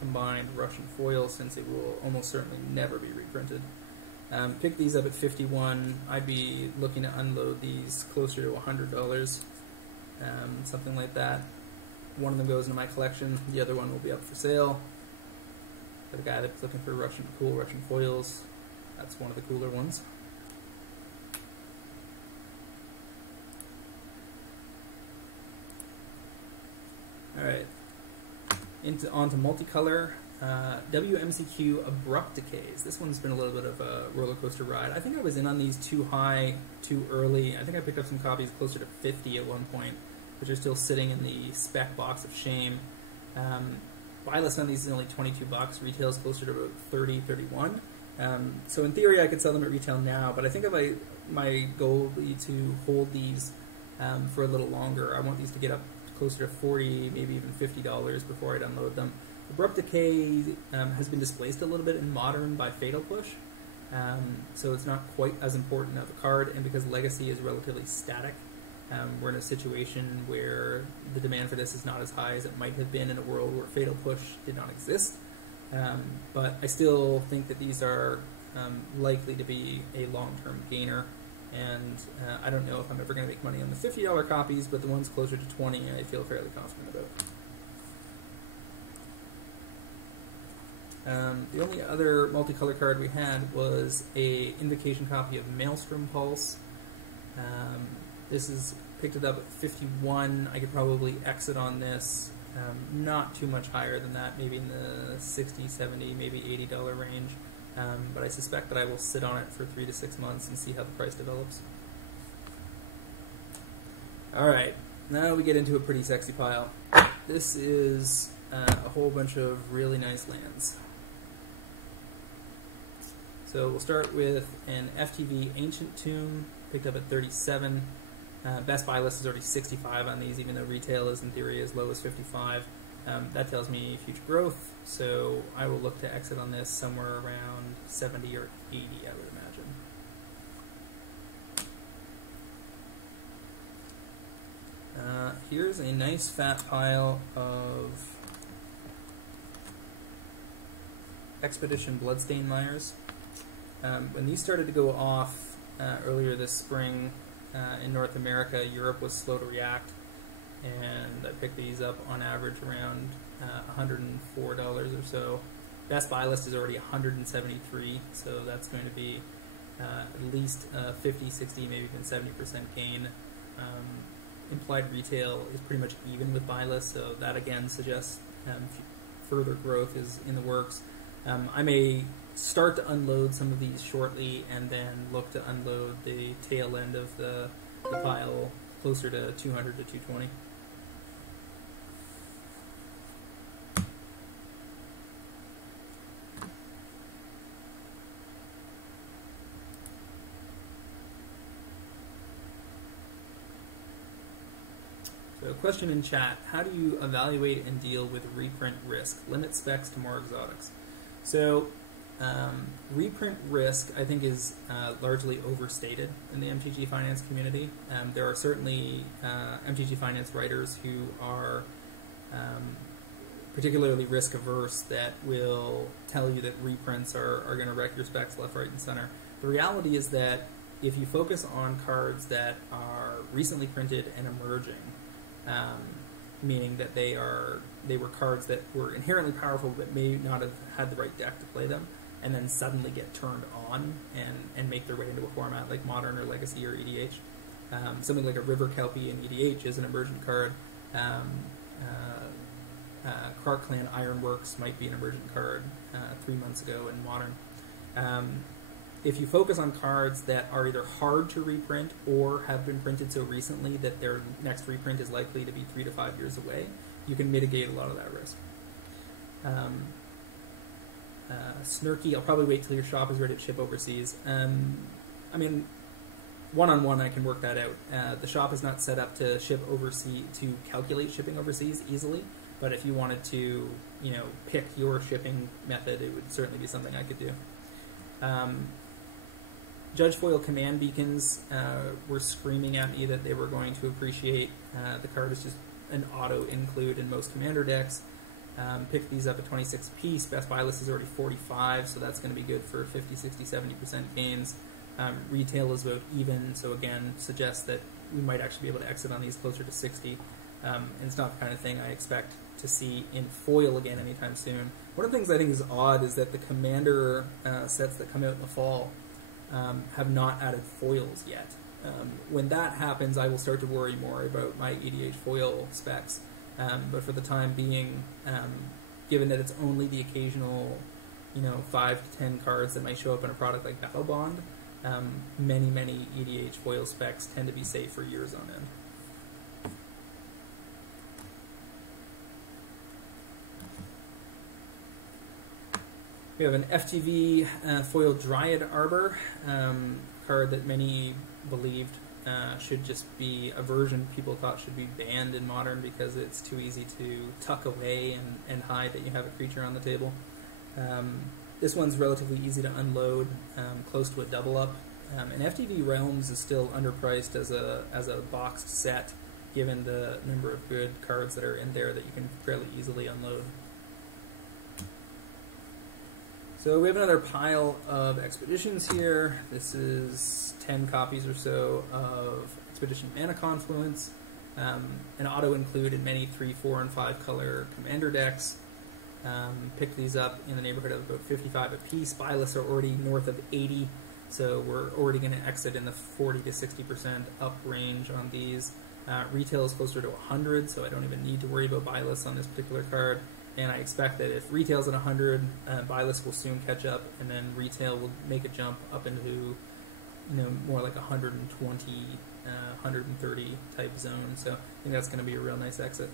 combined Russian foil, since it will almost certainly never be reprinted. Pick these up at 51. I'd be looking to unload these closer to $100, something like that. One of them goes into my collection, the other one will be up for sale. Got a guy that's looking for cool Russian foils. That's one of the cooler ones. Alright, onto multicolor. WMCQ Abrupt Decays. This one's been a little bit of a roller coaster ride. I think I was in on these too high, too early. I think I picked up some copies closer to 50 at one point, which are still sitting in the spec box of shame. buy list on these is only 22 bucks. Retail is closer to about 30, 31. So in theory, I could sell them at retail now, but I think if my goal would be to hold these for a little longer. I want these to get up closer to 40, maybe even $50 before I'd unload them. Abrupt Decay has been displaced a little bit in Modern by Fatal Push, so it's not quite as important of a card, and because Legacy is relatively static, we're in a situation where the demand for this is not as high as it might have been in a world where Fatal Push did not exist. But I still think that these are likely to be a long-term gainer, and I don't know if I'm ever going to make money on the $50 copies, but the ones closer to 20 I feel fairly confident about. The only other multicolor card we had was a Invocation copy of Maelstrom Pulse. This is picked it up at 51. I could probably exit on this. Not too much higher than that, maybe in the 60, 70, maybe $80 range. But I suspect that I will sit on it for 3 to 6 months and see how the price develops. Alright, now we get into a pretty sexy pile. This is a whole bunch of really nice lands. So we'll start with an FTV Ancient Tomb, picked up at 37. Best buy list is already 65 on these, even though retail is in theory as low as 55. That tells me future growth, so I will look to exit on this somewhere around 70 or 80, I would imagine. Here's a nice fat pile of Expedition Bloodstained Mires. When these started to go off earlier this spring in North America, Europe was slow to react, and I picked these up on average around $104 or so. Best buy list is already 173, so that's going to be at least 50, 60, maybe even 70% gain. Implied retail is pretty much even with buy list, so that again suggests further growth is in the works. I may start to unload some of these shortly and then look to unload the tail end of the pile closer to 200 to 220. So, question in chat: how do you evaluate and deal with reprint risk? Limit specs to more exotics. So, reprint risk, I think, is largely overstated in the MTGFinance community. There are certainly MTGFinance writers who are particularly risk averse that will tell you that reprints are going to wreck your specs left, right, and center. The reality is that if you focus on cards that are recently printed and emerging, meaning that they were cards that were inherently powerful but may not have had the right deck to play them, and then suddenly get turned on and make their way into a format like Modern or Legacy or EDH. Something like a River Kelpie in EDH is an emergent card. Krark Clan Ironworks might be an emergent card 3 months ago in Modern. If you focus on cards that are either hard to reprint or have been printed so recently that their next reprint is likely to be 3 to 5 years away, you can mitigate a lot of that risk. Snurky, I'll probably wait till your shop is ready to ship overseas. I mean, one-on-one I can work that out. The shop is not set up to ship overseas, to calculate shipping overseas easily, but if you wanted to, pick your shipping method, it would certainly be something I could do. Judge Foil Command Beacons were screaming at me that they were going to appreciate. The card is just an auto include in most commander decks. Picked these up at 26 a piece. Best buy list is already 45, so that's going to be good for 50, 60, 70% gains. Retail is about even, so again, suggests that we might actually be able to exit on these closer to 60. And it's not the kind of thing I expect to see in foil again anytime soon. One of the things I think is odd is that the commander sets that come out in the fall have not added foils yet. When that happens, I will start to worry more about my EDH foil specs. But for the time being, given that it's only the occasional, 5 to 10 cards that might show up in a product like Battle Bond, many EDH foil specs tend to be safe for years on end. We have an FTV foil Dryad Arbor card that many believed should just be a version people thought should be banned in Modern because it's too easy to tuck away and hide that you have a creature on the table. This one's relatively easy to unload, close to a double up. And FTV Realms is still underpriced as a boxed set, given the number of good cards that are in there that you can fairly easily unload. So we have another pile of Expeditions here. This is 10 copies or so of Expedition Mana Confluence, an auto-include in many 3, 4, and 5 color commander decks. Picked these up in the neighborhood of about 55 a piece. Buy lists are already north of 80, so we're already going to exit in the 40 to 60% up range on these. Retail is closer to 100, so I don't even need to worry about buy lists on this particular card. And I expect that if retail's at 100, buy lists will soon catch up, and then retail will make a jump up into, more like 120, 130 type zone. So I think that's going to be a real nice exit.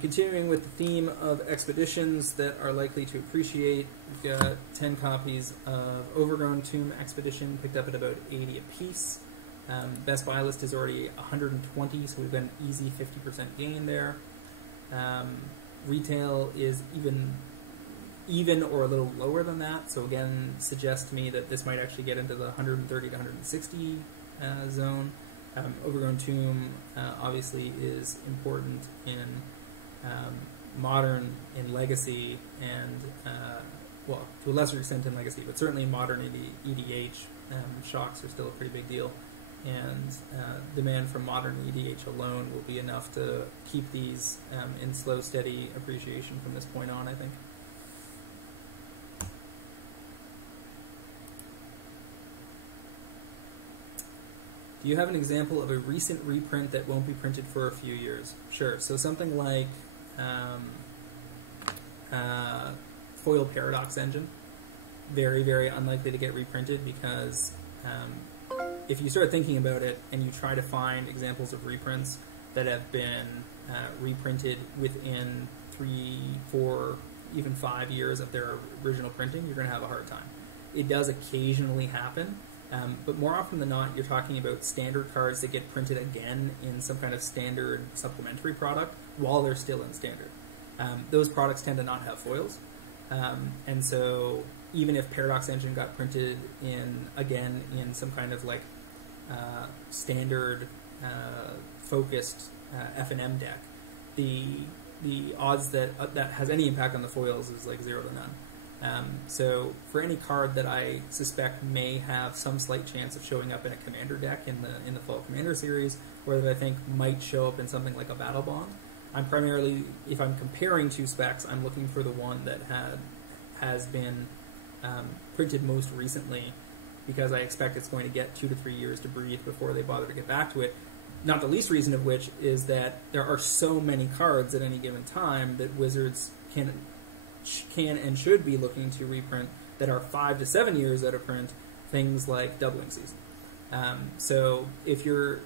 Continuing with the theme of expeditions that are likely to appreciate, we've got 10 copies of Overgrown Tomb Expedition, picked up at about 80 a piece. Best buy list is already 120, so we've got an easy 50% gain there. Retail is even or a little lower than that, so again, suggests to me that this might actually get into the 130 to 160 zone. Overgrown Tomb obviously is important in Modern, in Legacy, and well, to a lesser extent in Legacy, but certainly in Modern EDH, shocks are still a pretty big deal. And demand from Modern EDH alone will be enough to keep these in slow, steady appreciation from this point on, I think. Do you have an example of a recent reprint that won't be printed for a few years? Sure. So something like Foil Paradox Engine. Very, very unlikely to get reprinted because if you start thinking about it and you try to find examples of reprints that have been reprinted within 3, 4, even 5 years of their original printing, you're going to have a hard time. It does occasionally happen, but more often than not, you're talking about standard cards that get printed again in some kind of standard supplementary product while they're still in standard. Those products tend to not have foils, and so even if Paradox Engine got printed again in some kind of like standard focused F&M deck, the odds that that has any impact on the foils is like 0 to none. So for any card that I suspect may have some slight chance of showing up in a commander deck in the Fall Commander series, or that I think might show up in something like a Battle Bond, I'm primarily, if I'm comparing two specs, I'm looking for the one that has been printed most recently, because I expect it's going to get 2 to 3 years to breathe before they bother to get back to it. Not the least reason of which is that there are so many cards at any given time that Wizards can and should be looking to reprint that are 5 to 7 years out of print, things like Doubling Season. So if your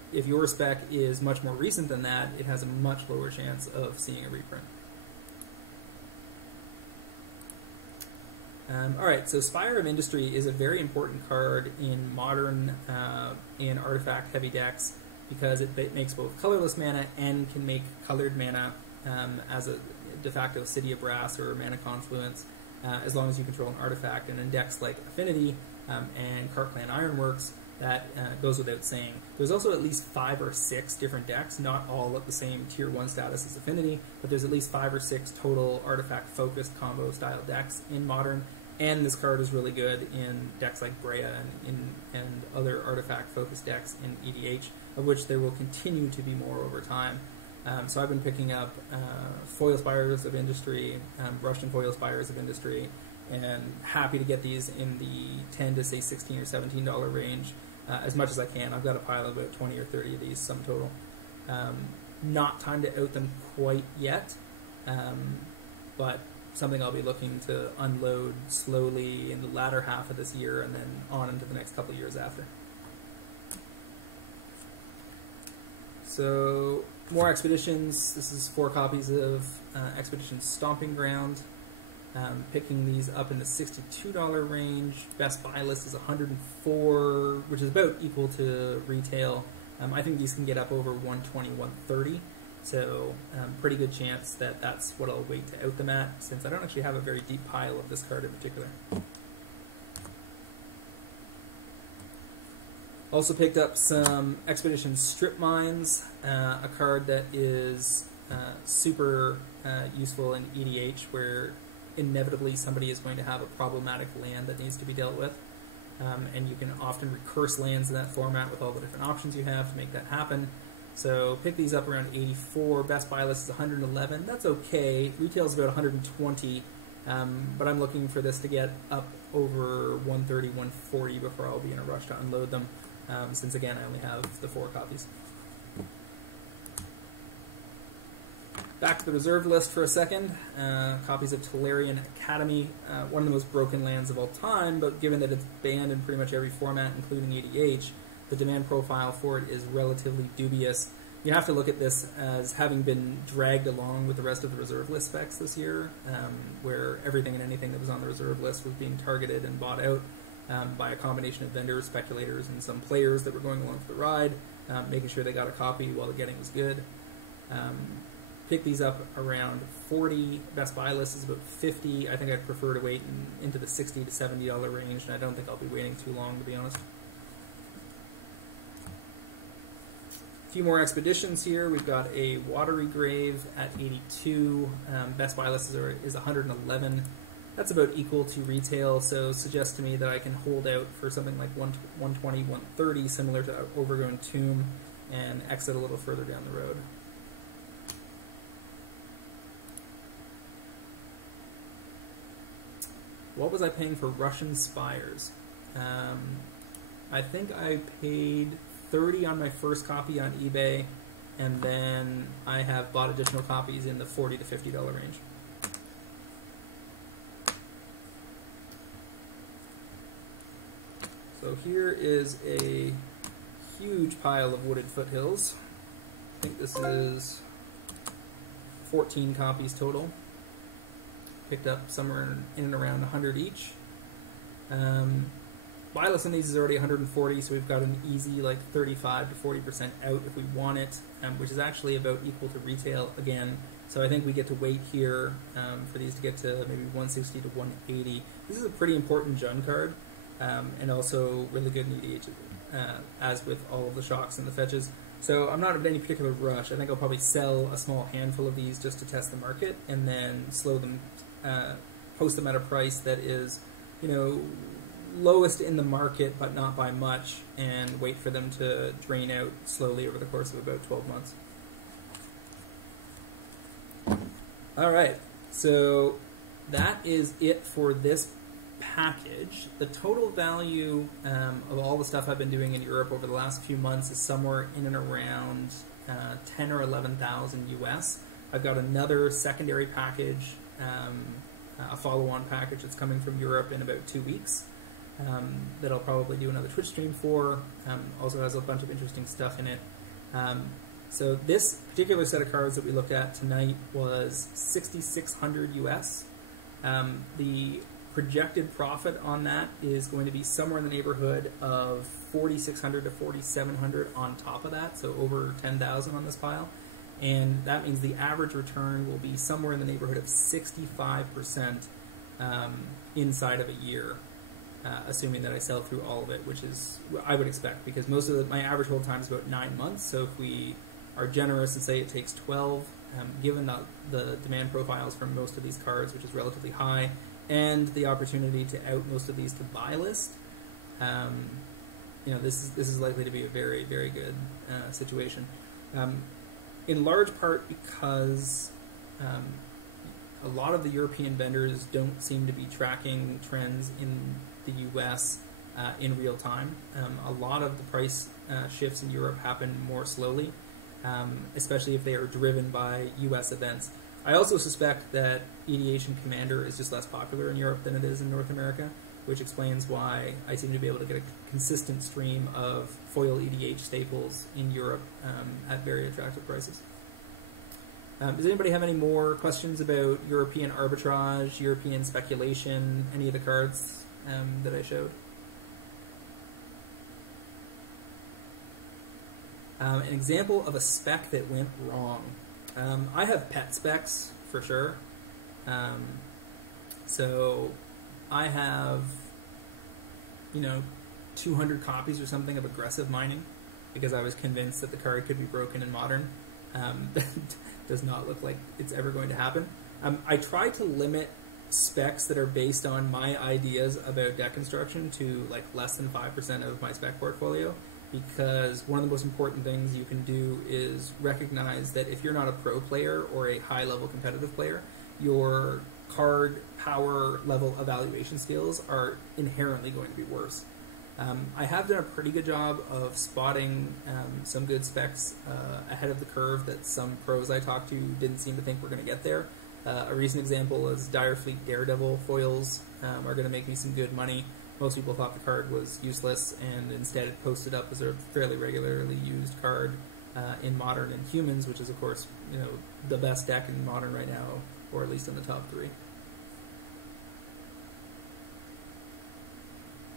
spec is much more recent than that, it has a much lower chance of seeing a reprint. Alright, so Spire of Industry is a very important card in Modern, in artifact-heavy decks, because it makes both colorless mana and can make colored mana as a de facto City of Brass or Mana Confluence, as long as you control an artifact. And in decks like Affinity and Cart Clan Ironworks, that goes without saying. There's also at least 5 or 6 different decks, not all at the same Tier 1 status as Affinity, but there's at least 5 or 6 total artifact-focused combo-style decks in Modern. And this card is really good in decks like Brea and other artifact-focused decks in EDH, of which there will continue to be more over time. So I've been picking up Foil Spires of Industry, Russian Foil Spires of Industry, and happy to get these in the $10 to say $16 or $17 range as much as I can. I've got a pile of about 20 or 30 of these, sum total. Not time to out them quite yet, but something I'll be looking to unload slowly in the latter half of this year and then on into the next couple of years after. So More Expeditions. This is 4 copies of Expedition Stomping Ground. Picking these up in the $62 range. Best buy list is 104, which is about equal to retail. I think these can get up over 120, 130. So pretty good chance that that's what I'll wait to out them at, since I don't actually have a very deep pile of this card in particular. Also picked up some Expedition Strip Mines, a card that is super useful in EDH, where inevitably somebody is going to have a problematic land that needs to be dealt with. And you can often recurse lands in that format with all the different options you have to make that happen. So pick these up around 84. Best buy list is 111. That's okay. Retail is about 120, but I'm looking for this to get up over 130, 140 before I'll be in a rush to unload them, since again I only have the 4 copies. Back to the reserve list for a second. Copies of Tolarian Academy, one of the most broken lands of all time, but given that it's banned in pretty much every format, including EDH, the demand profile for it is relatively dubious. You have to look at this as having been dragged along with the rest of the reserve list specs this year, where everything and anything that was on the reserve list was being targeted and bought out by a combination of vendors, speculators, and some players that were going along for the ride, making sure they got a copy while the getting was good. Pick these up around 40. Best buy list is about 50. I think I'd prefer to wait into the $60 to $70 range, and I don't think I'll be waiting too long, to be honest. A few more expeditions here. We've got a Watery Grave at 82. Best buy list is 111. That's about equal to retail, so suggests to me that I can hold out for something like 120, 130, similar to Overgrown Tomb, and exit a little further down the road. What was I paying for Russian Spires? I think I paid 30 on my first copy on eBay, and then I have bought additional copies in the $40 to $50 range. So here is a huge pile of Wooded Foothills. I think this is 14 copies total. Picked up somewhere in and around 100 each. Buy list on these is already 140, so we've got an easy like 35 to 40% out if we want it, which is actually about equal to retail again. So I think we get to wait here for these to get to maybe 160 to 180. This is a pretty important Jund card, and also really good in EDH, as with all of the shocks and the fetches. So I'm not in any particular rush. I think I'll probably sell a small handful of these just to test the market, and then slow them, post them at a price that is, you know, lowest in the market but not by much, and wait for them to drain out slowly over the course of about 12 months. Alright, so that is it for this package. The total value of all the stuff I've been doing in Europe over the last few months is somewhere in and around 10 or 11,000 US. I've got another secondary package, a follow-on package that's coming from Europe in about 2 weeks. That I'll probably do another Twitch stream for. Also has a bunch of interesting stuff in it. So this particular set of cards that we looked at tonight was 6,600 US. The projected profit on that is going to be somewhere in the neighborhood of 4,600 to 4,700 on top of that, so over 10,000 on this pile. And that means the average return will be somewhere in the neighborhood of 65% inside of a year. Assuming that I sell through all of it, which is what I would expect, because most of my average hold time is about 9 months. So if we are generous and say it takes 12, given the demand profiles from most of these cards, which is relatively high, and the opportunity to out most of these to buy list, you know, this is likely to be a very, very good situation. In large part because a lot of the European vendors don't seem to be tracking trends in the US in real time. A lot of the price shifts in Europe happen more slowly, especially if they are driven by US events. I also suspect that EDH and Commander is just less popular in Europe than it is in North America, which explains why I seem to be able to get a consistent stream of foil EDH staples in Europe at very attractive prices. Does anybody have any more questions about European arbitrage, European speculation, any of the cards that I showed? An example of a spec that went wrong. I have pet specs for sure. So I have, 200 copies or something of aggressive mining because I was convinced that the card could be broken in Modern. That does not look like it's ever going to happen. I try to limit specs that are based on my ideas about deck construction to like less than 5% of my spec portfolio, because one of the most important things you can do is recognize that if you're not a pro player or a high-level competitive player, your card power level evaluation skills are inherently going to be worse. I have done a pretty good job of spotting some good specs ahead of the curve that some pros I talked to didn't seem to think were going to get there. A recent example is Direfleet Daredevil foils are going to make me some good money. Most people thought the card was useless, and instead it posted up as a fairly regularly used card in Modern and Humans, which is, of course, the best deck in Modern right now, or at least in the top 3.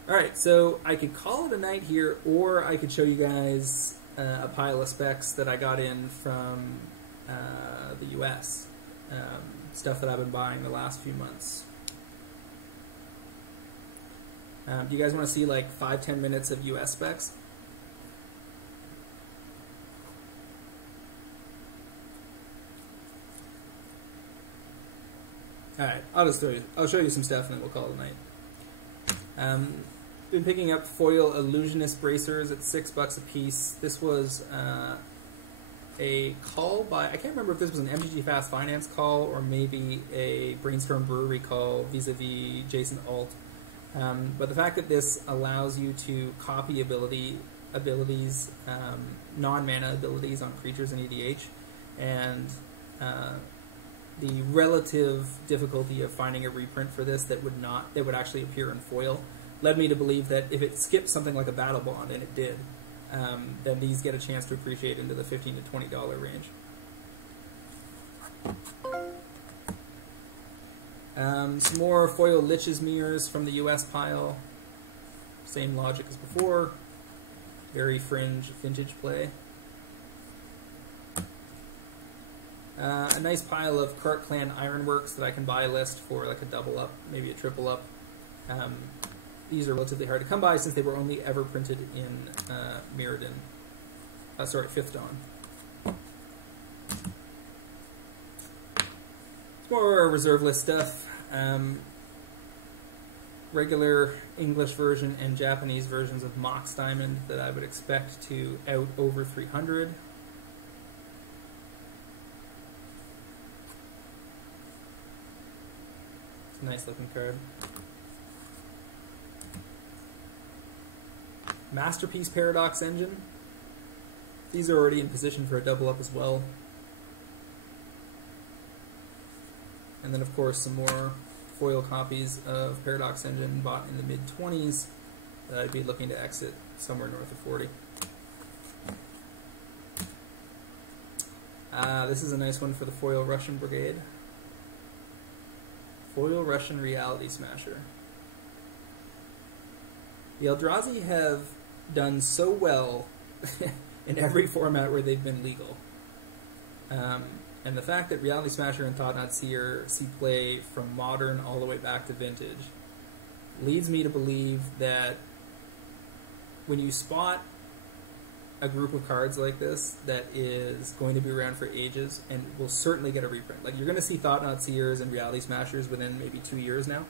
Alright, so I could call it a night here, or I could show you guys a pile of specs that I got in from the US. Stuff that I've been buying the last few months. Do you guys want to see like 5-10 minutes of US specs? Alright, I'll show you some stuff and then we'll call it a night. Been picking up foil illusionist bracers at $6 a piece. This was a call by, I can't remember if this was an MTG Fast Finance call or maybe a Brainstorm Brewery call vis-a-vis Jason Alt. But the fact that this allows you to copy abilities, non-mana abilities on creatures in EDH, and the relative difficulty of finding a reprint for this that would actually appear in foil led me to believe that if it skipped something like a Battle Bond, and it did, then these get a chance to appreciate into the $15 to $20 range. Some more foil Lich's Mirrors from the US pile. Same logic as before. Very fringe vintage play. A nice pile of Kart Clan Ironworks that I can buy list for like a double up, maybe a triple up. These are relatively hard to come by since they were only ever printed in Mirrodin. Fifth Dawn. It's more reserve list stuff. Regular English version and Japanese versions of Mox Diamond that I would expect to out over 300. It's a nice looking card. Masterpiece Paradox Engine. These are already in position for a double up as well. And then, of course, some more foil copies of Paradox Engine bought in the mid-20s that I'd be looking to exit somewhere north of 40. This is a nice one for the foil Russian Brigade. Foil Russian Reality Smasher. The Eldrazi have done so well in every format where they've been legal. And the fact that Reality Smasher and Thought Not Seer see play from Modern all the way back to Vintage leads me to believe that when you spot a group of cards like this that is going to be around for ages and will certainly get a reprint. Like, you're going to see Thought Not Seers and Reality Smashers within maybe 2 years now.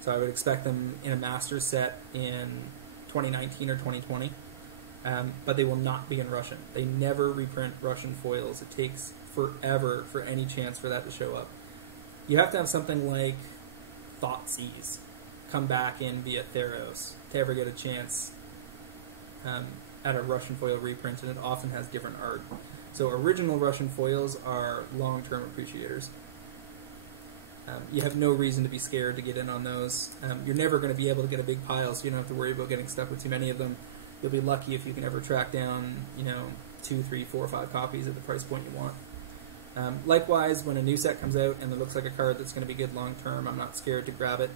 So I would expect them in a Master set in 2019 or 2020. But they will not be in Russian. They never reprint Russian foils. It takes forever for any chance for that to show up. You have to have something like Thoughtseize come back in via Theros to ever get a chance at a Russian foil reprint, and it often has different art. So original Russian foils are long-term appreciators. You have no reason to be scared to get in on those. You're never going to be able to get a big pile, so you don't have to worry about getting stuck with too many of them. You'll be lucky if you can ever track down, 2, 3, 4, 5 copies at the price point you want. Likewise, when a new set comes out and it looks like a card that's going to be good long term, I'm not scared to grab it.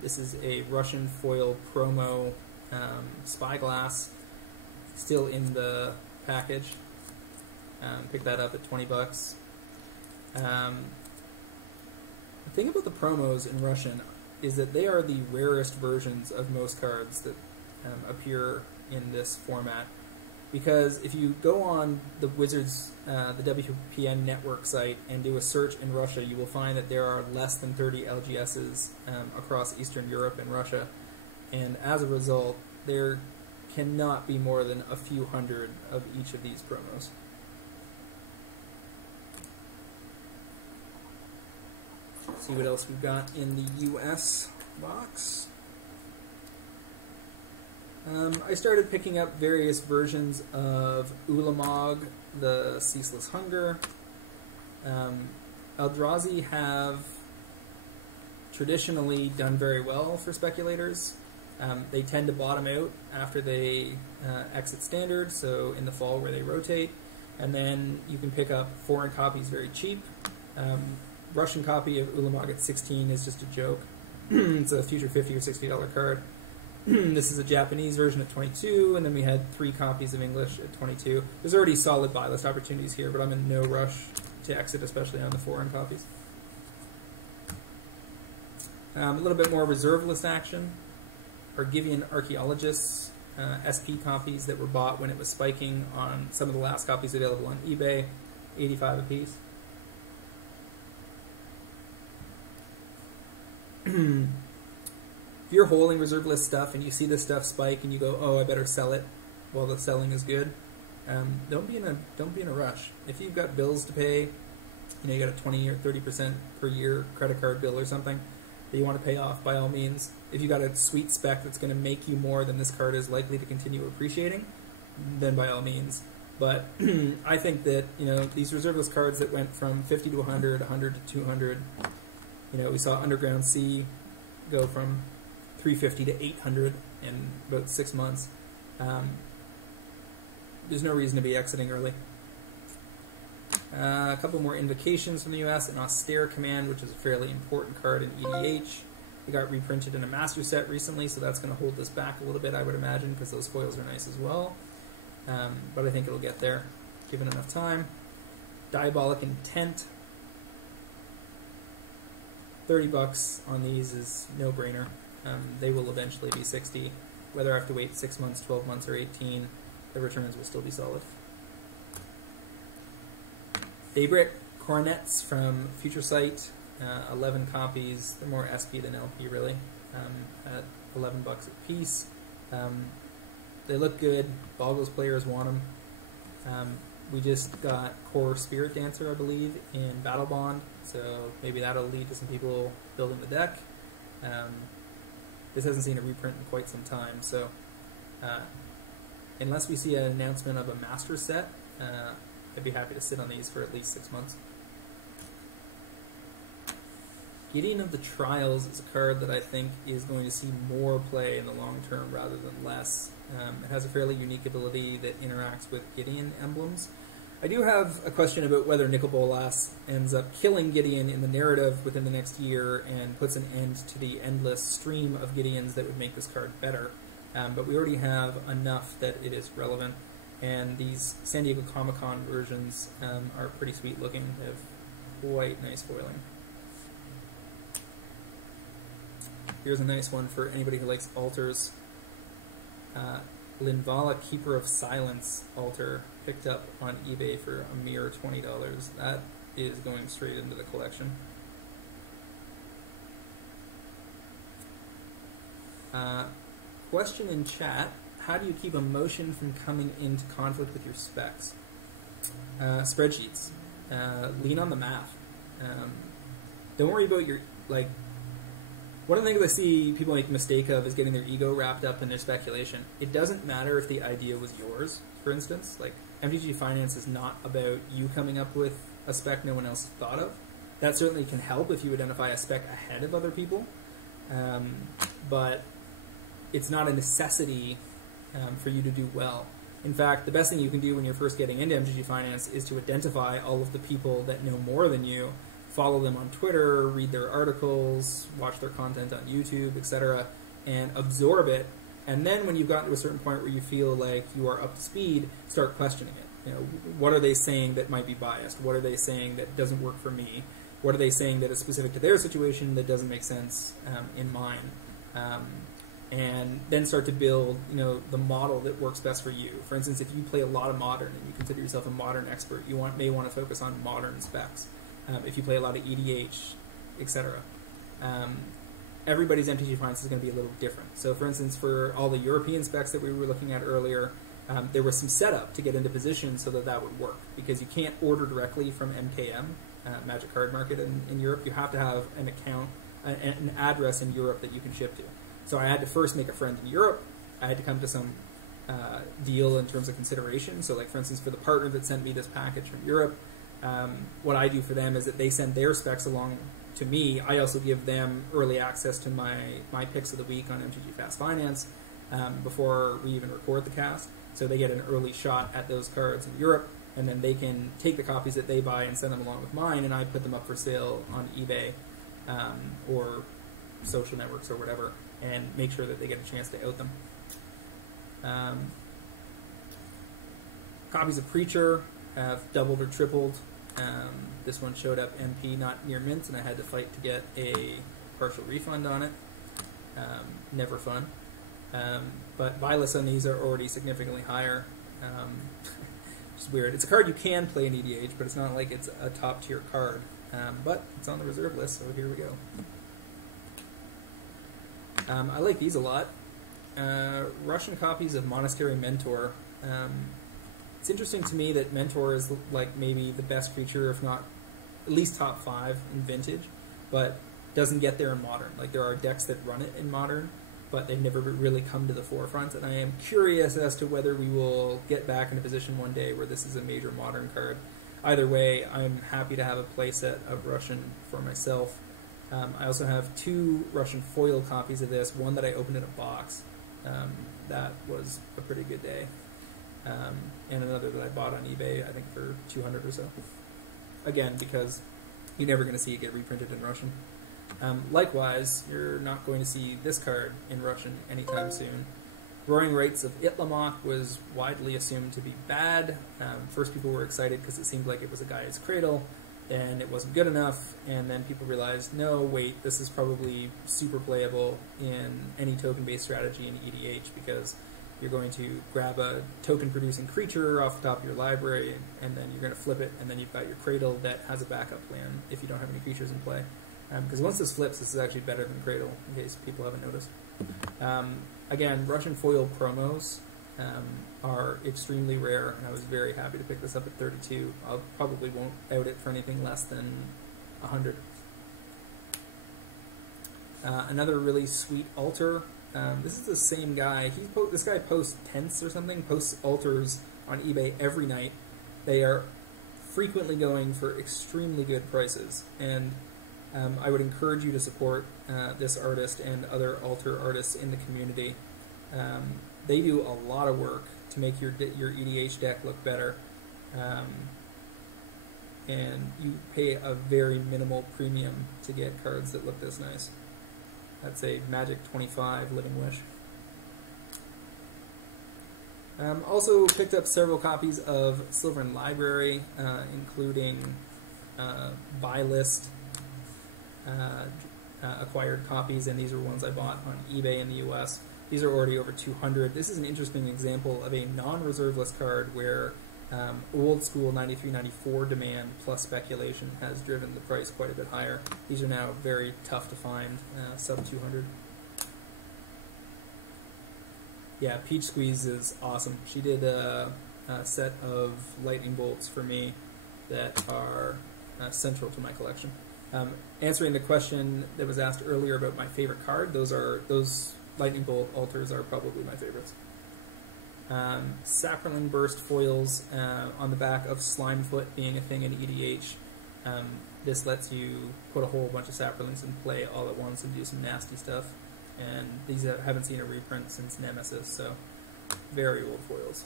This is a Russian foil promo spyglass, still in the package. Picked that up at 20 bucks. The thing about the promos in Russian is that they are the rarest versions of most cards that appear in this format. Because if you go on the Wizards, the WPN network site, and do a search in Russia, you will find that there are less than 30 LGSs across Eastern Europe and Russia. And as a result, there cannot be more than a few hundred of each of these promos. See what else we've got in the US box. I started picking up various versions of Ulamog, the Ceaseless Hunger. Eldrazi have traditionally done very well for speculators. They tend to bottom out after they exit Standard, so in the fall where they rotate. And then you can pick up foreign copies very cheap. Russian copy of Ulamog at 16 is just a joke. It's a future $50 or $60 card. This is a Japanese version at 22, and then we had 3 copies of English at 22. There's already solid buy list opportunities here, but I'm in no rush to exit, especially on the foreign copies. A little bit more reserve list action. Argivian Archaeologists, SP copies that were bought when it was spiking on some of the last copies available on eBay, 85 apiece. If you're holding reserve list stuff and you see this stuff spike and you go, "Oh, I better sell it," while the selling is good, don't be in a rush. If you've got bills to pay, you got a 20 or 30% per year credit card bill or something that you want to pay off, by all means. If you got a sweet spec that's going to make you more than this card is likely to continue appreciating, then by all means. But I think that these reserve list cards that went from 50 to 100, 100 to 200. We saw Underground Sea go from 350 to 800 in about 6 months. There's no reason to be exiting early. A couple more invocations from the US. An Austere Command, which is a fairly important card in EDH. It got reprinted in a master set recently, so that's going to hold this back a little bit, I would imagine, because those foils are nice as well. But I think it'll get there, given enough time. Diabolic Intent. 30 bucks on these is no-brainer. They will eventually be 60. Whether I have to wait 6 months, 12 months, or 18, the returns will still be solid. Daybreak Coronets from Future Sight, 11 copies. They're more SP than LP, really, at 11 bucks a piece. They look good. Boggles players want them. We just got Core Spirit Dancer, I believe, in Battle Bond, so maybe that'll lead to some people building the deck. This hasn't seen a reprint in quite some time, so unless we see an announcement of a master set, I'd be happy to sit on these for at least 6 months. Gideon of the Trials is a card that I think is going to see more play in the long term rather than less. It has a fairly unique ability that interacts with Gideon emblems. I do have a question about whether Nicol Bolas ends up killing Gideon in the narrative within the next year and puts an end to the endless stream of Gideons that would make this card better. But we already have enough that it is relevant, and these San Diego Comic-Con versions are pretty sweet looking. They have quite nice foiling. Here's a nice one for anybody who likes altars. Linvala Keeper of Silence altar, picked up on eBay for a mere $20. That is going straight into the collection. Question in chat: how do you keep emotion from coming into conflict with your specs? Spreadsheets. Lean on the math. Don't worry about your, one of the things I see people make a mistake of is getting their ego wrapped up in their speculation. It doesn't matter if the idea was yours, for instance. MTGFinance is not about you coming up with a spec no one else thought of. That certainly can help if you identify a spec ahead of other people. But it's not a necessity for you to do well. In fact, the best thing you can do when you're first getting into MTG Finance is to identify all of the people that know more than you, follow them on Twitter, read their articles, watch their content on YouTube, etc., and absorb it. And then when you've gotten to a certain point where you feel like you are up to speed, start questioning it. What are they saying that might be biased? What are they saying that doesn't work for me? What are they saying that is specific to their situation that doesn't make sense in mine? And then start to build, the model that works best for you. For instance, if you play a lot of Modern and you consider yourself a Modern expert, you may want to focus on Modern specs. If you play a lot of EDH, etc. Everybody's MTG Finance is going to be a little different. So, for instance, for all the European specs that we were looking at earlier, there was some setup to get into position so that would work, because you can't order directly from MKM, Magic Card Market in Europe. You have to have an account, an address in Europe that you can ship to. So I had to first make a friend in Europe. I had to come to some deal in terms of consideration. So, like, for instance, for the partner that sent me this package from Europe, what I do for them is that they send their specs along to me. I also give them early access to my picks of the week on MTG Fast Finance before we even record the cast. So they get an early shot at those cards in Europe, and then they can take the copies that they buy and send them along with mine, and I put them up for sale on eBay or social networks or whatever, and make sure that they get a chance to out them. Copies of Preacher have doubled or tripled. This one showed up MP, not near mint, and I had to fight to get a partial refund on it. Never fun. But buy lists on these are already significantly higher. Which is weird. It's a card you can play in EDH, but it's not like it's a top tier card. But it's on the reserve list, so here we go. I like these a lot. Russian copies of Monastery Mentor. It's interesting to me that Mentor is like maybe the best creature, if not at least top 5 in Vintage, but doesn't get there in Modern. Like, there are decks that run it in Modern, but they've never really come to the forefront, and I am curious as to whether we will get back in a position one day where this is a major Modern card. Either way, I'm happy to have a playset of Russian for myself. I also have 2 Russian foil copies of this, one that I opened in a box. That was a pretty good day. And another that I bought on eBay, I think for 200 or so. Again, because you're never going to see it get reprinted in Russian. Likewise, you're not going to see this card in Russian anytime soon. Roaring Rites of Itlamok was widely assumed to be bad. First, people were excited because it seemed like it was a Gaia's Cradle, and it wasn't good enough, and then people realized, no, wait, this is probably super playable in any token-based strategy in EDH, because you're going to grab a token-producing creature off the top of your library, and then you're going to flip it, and then you've got your Cradle that has a backup plan if you don't have any creatures in play. Because once this flips, this is actually better than Cradle, in case people haven't noticed. Again, Russian foil promos are extremely rare, and I was very happy to pick this up at 32. I probably won't out it for anything less than 100. Another really sweet altar. This is the same guy. This guy posts tents or something, posts altars on eBay every night. They are frequently going for extremely good prices, and I would encourage you to support this artist and other altar artists in the community. They do a lot of work to make your EDH deck look better, and you pay a very minimal premium to get cards that look this nice. That's a Magic 25 Living Wish. Also picked up several copies of Sylvan Library, including buy list acquired copies, and these are ones I bought on eBay in the US. These are already over 200. This is an interesting example of a non-reserve list card where old school 93-94 demand plus speculation has driven the price quite a bit higher. These are now very tough to find, sub 200. Yeah, Peach Squeeze is awesome. She did a set of lightning bolts for me that are central to my collection. Answering the question that was asked earlier about my favorite card, those lightning bolt altars are probably my favorites. Saproling Burst foils on the back of Slimefoot being a thing in EDH. This lets you put a whole bunch of Saprolings in play all at once and do some nasty stuff. And these haven't seen a reprint since Nemesis, so very old foils.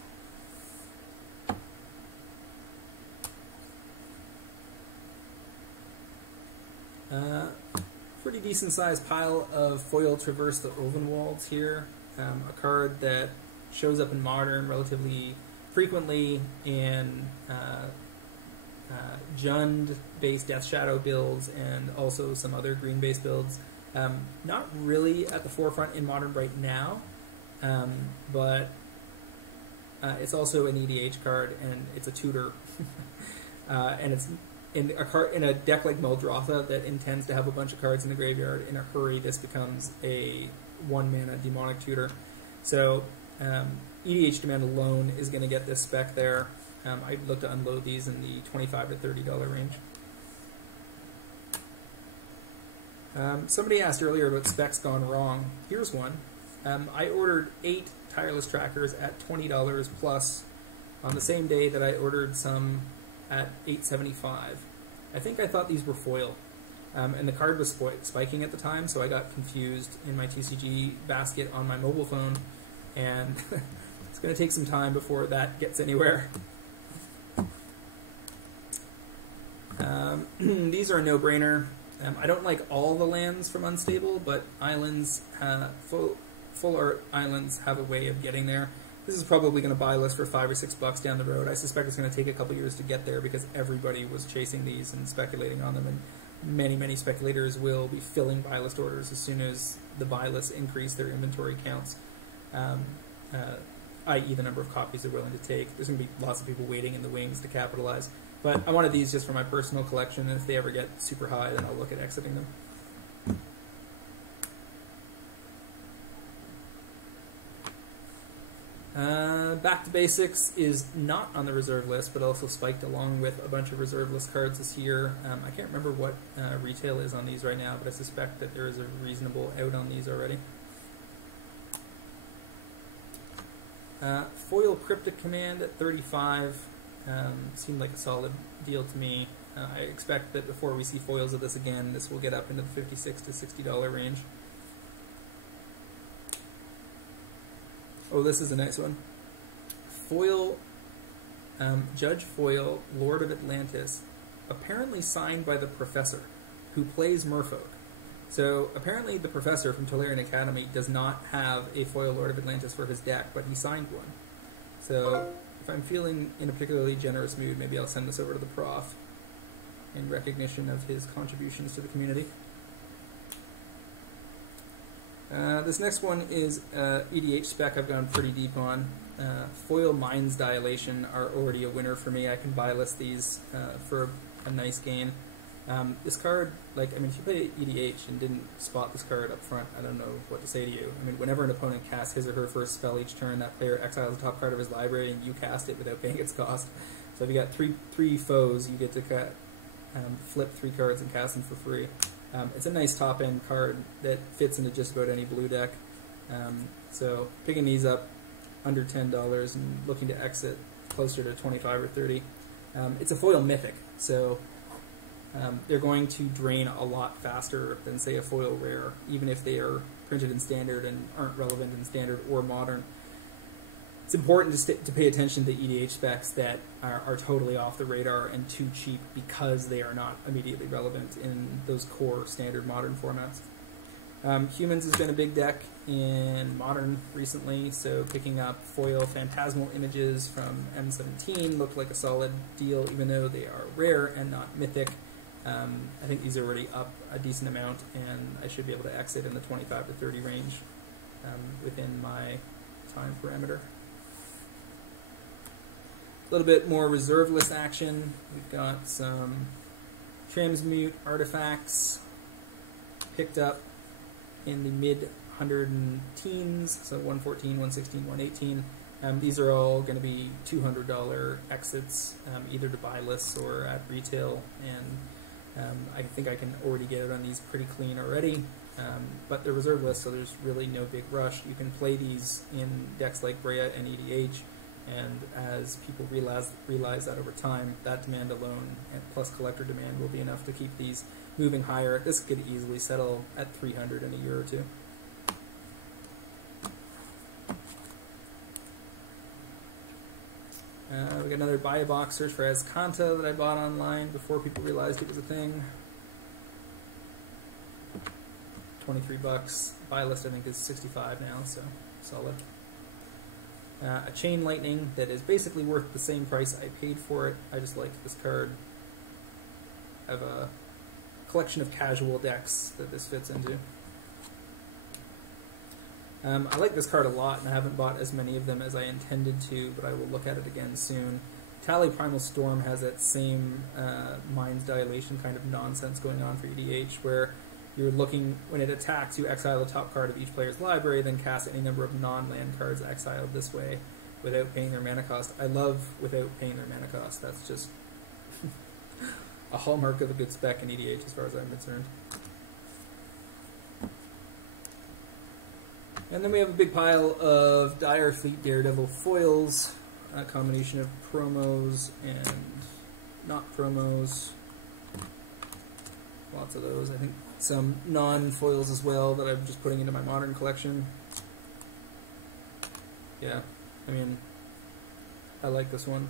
Pretty decent sized pile of foil Traverse the Ovenwalds here. A card that shows up in Modern relatively frequently in Jund-based Death Shadow builds and also some other green-based builds. Not really at the forefront in Modern right now, but it's also an EDH card, and it's a tutor. And it's in a deck like Muldrotha that intends to have a bunch of cards in the graveyard. In a hurry, this becomes a 1-mana demonic tutor. So EDH demand alone is going to get this spec there. I'd look to unload these in the $25 to $30 range. Somebody asked earlier about specs gone wrong. Here's one. I ordered 8 Tireless Trackers at $20 plus on the same day that I ordered some at $8.75. I think I thought these were foil. And the card was spiking at the time, so I got confused in my TCG basket on my mobile phone, and it's going to take some time before that gets anywhere. These are a no-brainer. I don't like all the lands from Unstable, but islands, full art islands have a way of getting there. This is probably going to buy list for $5 or $6 down the road. I suspect it's going to take a couple years to get there because everybody was chasing these and speculating on them, and many speculators will be filling buy list orders as soon as the buy lists increase their inventory counts, i.e. the number of copies they're willing to take. There's going to be lots of people waiting in the wings to capitalize. But I wanted these just for my personal collection, and if they ever get super high, then I'll look at exiting them. Back to Basics is not on the reserve list, but also spiked along with a bunch of reserve list cards this year. I can't remember what retail is on these right now, but I suspect that there is a reasonable out on these already. Foil Cryptic Command at $35 seemed like a solid deal to me. I expect that before we see foils of this again, this will get up into the $56 to $60 range. Oh, this is a nice one. Foil, Judge Foil, Lord of Atlantis, apparently signed by the Professor, who plays Merfolk. So apparently the Professor from Tolarian Academy does not have a foil Lord of Atlantis for his deck, but he signed one. So if I'm feeling in a particularly generous mood, maybe I'll send this over to the Prof in recognition of his contributions to the community. This next one is EDH spec I've gone pretty deep on. Foil Mind's Dilation are already a winner for me. I can buy list these for a nice gain. This card, if you play EDH and didn't spot this card up front, I don't know what to say to you. I mean, whenever an opponent casts his or her first spell each turn, that player exiles the top card of his library and you cast it without paying its cost. So if you got three foes, you get to flip 3 cards and cast them for free. It's a nice top-end card that fits into just about any blue deck. So picking these up under $10 and looking to exit closer to 25 or 30. It's a foil mythic, so they're going to drain a lot faster than, say, a foil rare, even if they are printed in Standard and aren't relevant in Standard or Modern. It's important to pay attention to EDH specs that are totally off the radar and too cheap because they are not immediately relevant in those core Standard Modern formats. Humans has been a big deck in Modern recently, so picking up foil Phantasmal Images from M17 looked like a solid deal, even though they are rare and not mythic. I think these are already up a decent amount, and I should be able to exit in the 25 to 30 range within my time parameter. A little bit more reserve list action. We've got some Transmute artifacts picked up in the mid 100 teens, so 114, 116, 118. These are all going to be $200 exits, either to buy lists or at retail, and I think I can already get it on these pretty clean already. But they're reserve lists, so there's really no big rush. You can play these in decks like Brea and EDH, and as people realize that over time, that demand alone, and plus collector demand, will be enough to keep these moving higher. This could easily settle at 300 in a year or two. We got another buy a box search for Azcanta that I bought online before people realized it was a thing. $23. Buy list I think is 65 now, so solid. A Chain Lightning that is basically worth the same price I paid for it. I just like this card. I have a collection of casual decks that this fits into. I like this card a lot, and I haven't bought as many of them as I intended to, but I will look at it again soon. Tally Primal Storm has that same Mind's Dilation kind of nonsense going on for EDH, where you're looking, when it attacks, you exile the top card of each player's library, then cast any number of non-land cards exiled this way without paying their mana cost. I love without paying their mana cost. That's just a hallmark of a good spec in EDH as far as I'm concerned. And then we have a big pile of Dire Fleet Daredevil foils, a combination of promos and not promos. Lots of those. I think some non-foils as well that I'm just putting into my modern collection. Yeah, I mean, I like this one.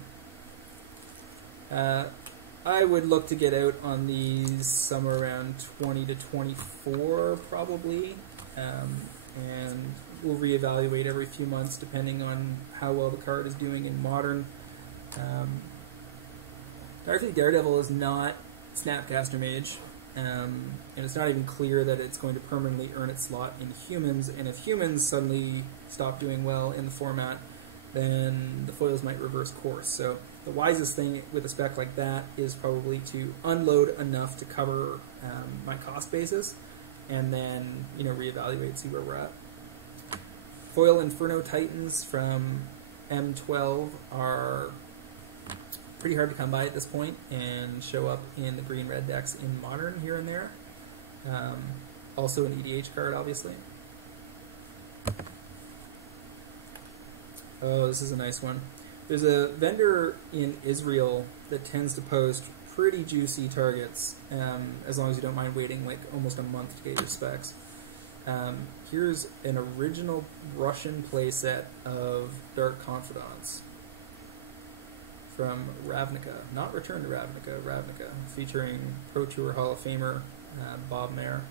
I would look to get out on these somewhere around 20 to 24 probably. And we'll reevaluate every few months depending on how well the card is doing in Modern. Dire Fleet Daredevil is not Snapcaster Mage, and it's not even clear that it's going to permanently earn its slot in Humans, and if Humans suddenly stop doing well in the format, then the foils might reverse course. So the wisest thing with a spec like that is probably to unload enough to cover my cost basis, and then, you know, reevaluate, see where we're at. Foil Inferno Titans from M12 are pretty hard to come by at this point and show up in the green-red decks in Modern here and there. Also an EDH card, obviously. Oh, this is a nice one. There's a vendor in Israel that tends to post pretty juicy targets, as long as you don't mind waiting like almost a month to get your specs. Here's an original Russian playset of Dark Confidants from Ravnica, not Return to Ravnica, Ravnica, featuring Pro Tour Hall of Famer Bob Mayer.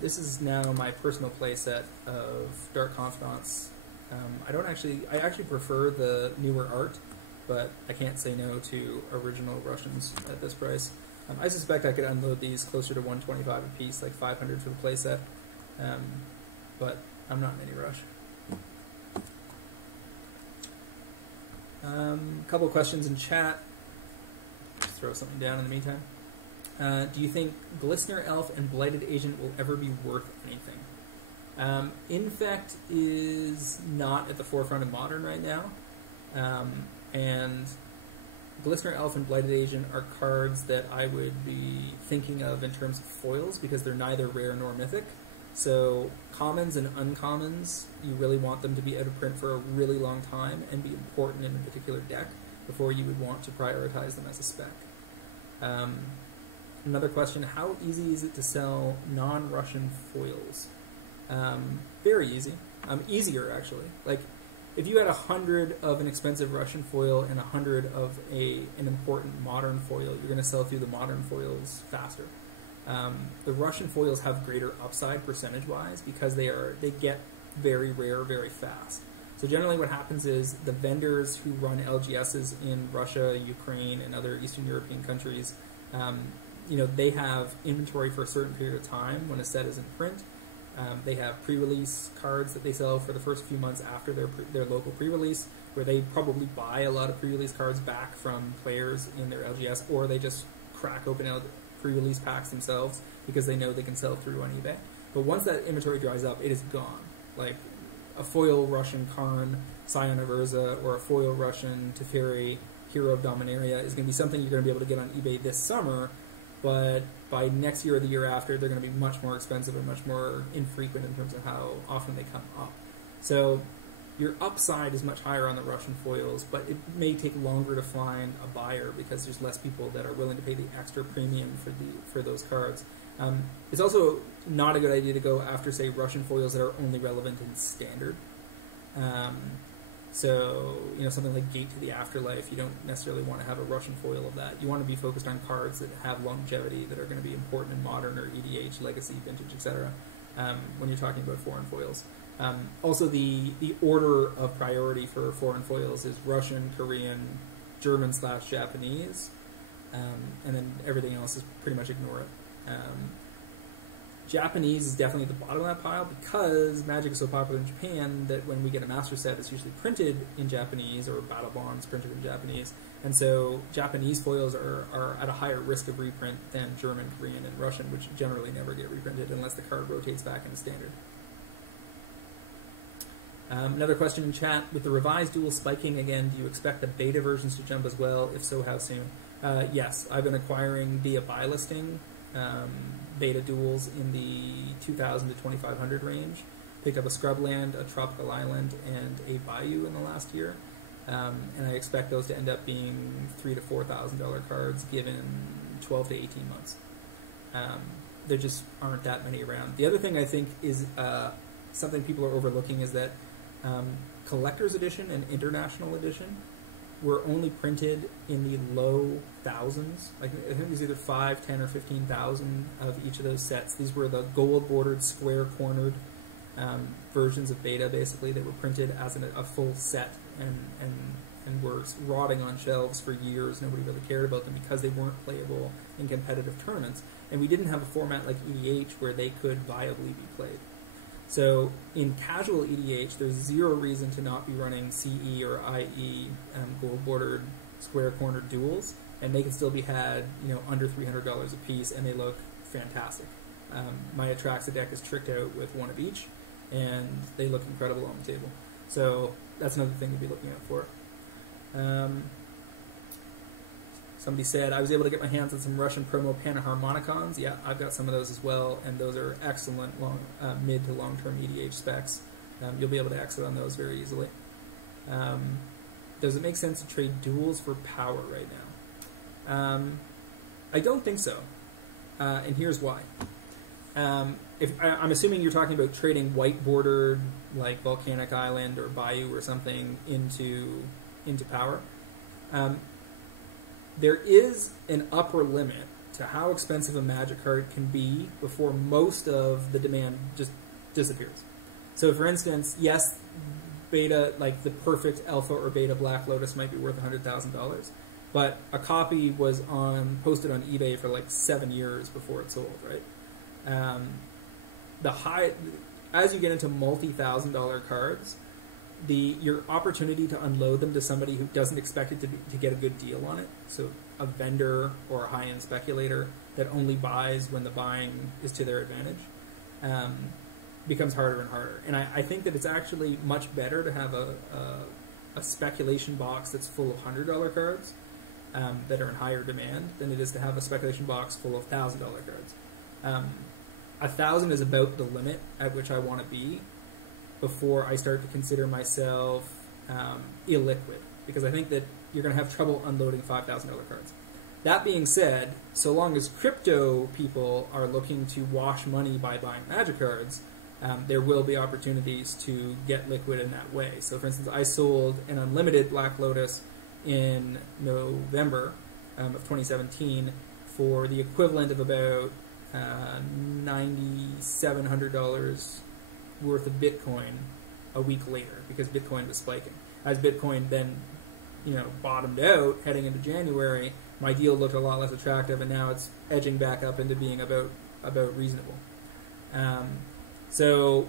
This is now my personal playset of Dark Confidants. I actually prefer the newer art, but I can't say no to original Russians at this price. I suspect I could unload these closer to 125 a piece, like 500 for the playset, but I'm not in any rush. A couple of questions in chat. Just throw something down in the meantime. Do you think Glistener Elf and Blighted Agent will ever be worth anything? Infect is not at the forefront of Modern right now, and Glistener Elf and Blighted Agent are cards that I would be thinking of in terms of foils because they're neither rare nor mythic. So commons and uncommons, you really want them to be out of print for a really long time and be important in a particular deck before you would want to prioritize them as a spec. Another question, how easy is it to sell non-Russian foils? Very easy. Easier, actually. Like, if you had 100 of an expensive Russian foil and 100 of an important modern foil, you're going to sell through the modern foils faster. The Russian foils have greater upside percentage-wise because they get very rare very fast. So generally what happens is the vendors who run LGSs in Russia, Ukraine, and other Eastern European countries, you know, they have inventory for a certain period of time when a set is in print. They have pre-release cards that they sell for the first few months after their local pre-release, where they probably buy a lot of pre-release cards back from players in their LGS, or they just crack open pre-release packs themselves because they know they can sell through on eBay. But once that inventory dries up, it is gone. Like a foil Russian Karn, Scion of Urza, or a foil Russian Teferi, Hero of Dominaria is going to be something you're going to be able to get on eBay this summer, but by next year or the year after, they're going to be much more expensive and much more infrequent in terms of how often they come up. So your upside is much higher on the Russian foils, but it may take longer to find a buyer because there's less people that are willing to pay the extra premium for those cards. It's also not a good idea to go after, say, Russian foils that are only relevant in Standard. So, something like Gate to the Afterlife, you don't necessarily want to have a Russian foil of that. You want to be focused on cards that have longevity, that are going to be important in Modern or EDH, Legacy, Vintage, etc. When you're talking about foreign foils. Also, the order of priority for foreign foils is Russian, Korean, German/Japanese, and then everything else is pretty much ignore it. Japanese is definitely at the bottom of that pile because Magic is so popular in Japan that when we get a master set, it's usually printed in Japanese, or Battle Bonds printed in Japanese, and so Japanese foils are at a higher risk of reprint than German, Korean, and Russian, which generally never get reprinted unless the card rotates back into Standard. Another question in chat: with the revised dual spiking again, do you expect the beta versions to jump as well? If so, how soon? Yes, I've been acquiring via buy listing beta duels in the 2,000 to 2,500 range. Picked up a Scrubland, a Tropical Island, and a Bayou in the last year, and I expect those to end up being $3,000 to $4,000 cards given 12 to 18 months. There just aren't that many around. The other thing I think is something people are overlooking is that Collector's Edition and International Edition were only printed in the low thousands. Like, I think it was either 5, 10, or 15,000 of each of those sets. These were the gold-bordered, square-cornered versions of beta, basically, that were printed as a full set and were rotting on shelves for years. Nobody really cared about them because they weren't playable in competitive tournaments. And we didn't have a format like EDH where they could viably be played. So in casual EDH, there's zero reason to not be running CE or IE gold-bordered, square-cornered duels, and they can still be had, under $300 a piece, and they look fantastic. My Atraxa deck is tricked out with one of each, and they look incredible on the table. So that's another thing to be looking out for. Somebody said, I was able to get my hands on some Russian promo Panharmonicons. Yeah, I've got some of those as well, and those are excellent mid to long-term EDH specs. You'll be able to exit on those very easily. Does it make sense to trade duels for power right now? I don't think so, and here's why. I'm assuming you're talking about trading white-bordered, like Volcanic Island or Bayou or something, into power. There is an upper limit to how expensive a Magic card can be before most of the demand just disappears. So, for instance, yes, beta, like the perfect Alpha or Beta Black Lotus might be worth $100,000, but a copy was posted on eBay for like 7 years before it sold, right? As you get into multi-$1,000 cards, your opportunity to unload them to somebody who doesn't expect it to get a good deal on it, so a vendor or a high-end speculator that only buys when the buying is to their advantage, becomes harder and harder. And I think that it's actually much better to have a speculation box that's full of $100 cards that are in higher demand than it is to have a speculation box full of $1,000 cards. 1,000 is about the limit at which I want to be before I start to consider myself illiquid, because I think that you're going to have trouble unloading $5,000 cards. That being said, so long as crypto people are looking to wash money by buying Magic cards, there will be opportunities to get liquid in that way. So, for instance, I sold an unlimited Black Lotus in November of 2017 for the equivalent of about $9,700 worth of Bitcoin a week later, because Bitcoin was spiking. As Bitcoin then, bottomed out heading into January, my deal looked a lot less attractive, and now it's edging back up into being about reasonable. So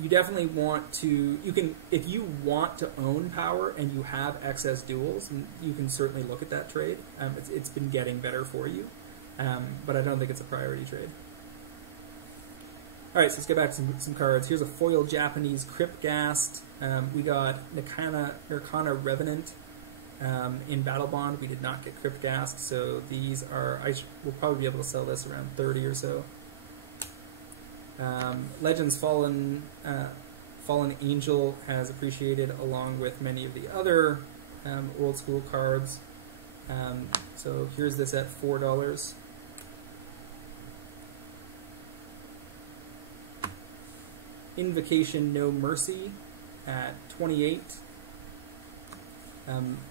you definitely want to, if you want to own power and you have excess duels, you can certainly look at that trade. It's been getting better for you, but I don't think it's a priority trade. Alright, so let's get back to some cards. Here's a foil Japanese Cryptghast. We got Nirkana Revenant in Battle Bond. We did not get Cryptghast, so these are, we'll probably be able to sell this around 30 or so. Legends Fallen Angel has appreciated along with many of the other old school cards. So here's this at $4. Invocation No Mercy at 28.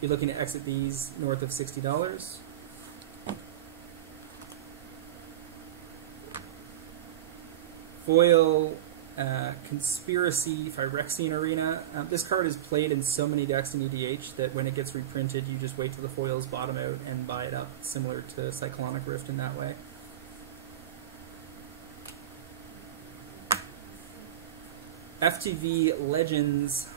You're looking to exit these north of $60. Foil Conspiracy Phyrexian Arena. This card is played in so many decks in EDH that when it gets reprinted, you just wait till the foils bottom out and buy it up, similar to Cyclonic Rift in that way. FTV Legends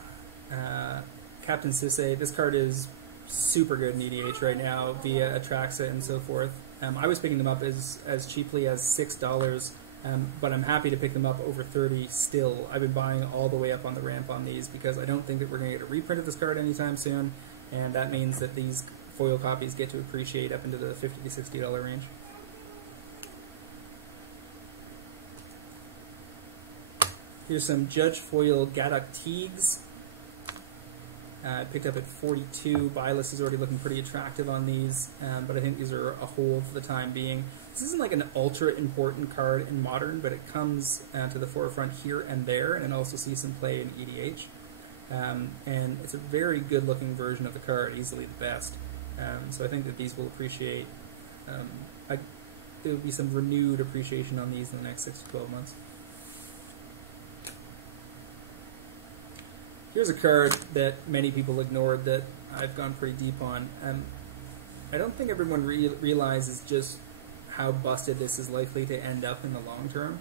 Captain Sisay. This card is super good in EDH right now via Atraxa and so forth. I was picking them up as cheaply as $6, but I'm happy to pick them up over 30 still. I've been buying all the way up on the ramp on these because I don't think that we're going to get a reprint of this card anytime soon, and that means that these foil copies get to appreciate up into the $50 to $60 range. Here's some Judge Foil Gaddock Teagues. Picked up at 42. Buy list is already looking pretty attractive on these, but I think these are a hold for the time being. This isn't like an ultra important card in Modern, but it comes to the forefront here and there, and it also sees some play in EDH. And it's a very good looking version of the card, easily the best. So I think that these will appreciate, there will be some renewed appreciation on these in the next 6 to 12 months. Here's a card that many people ignored that I've gone pretty deep on. I don't think everyone realizes just how busted this is likely to end up in the long term.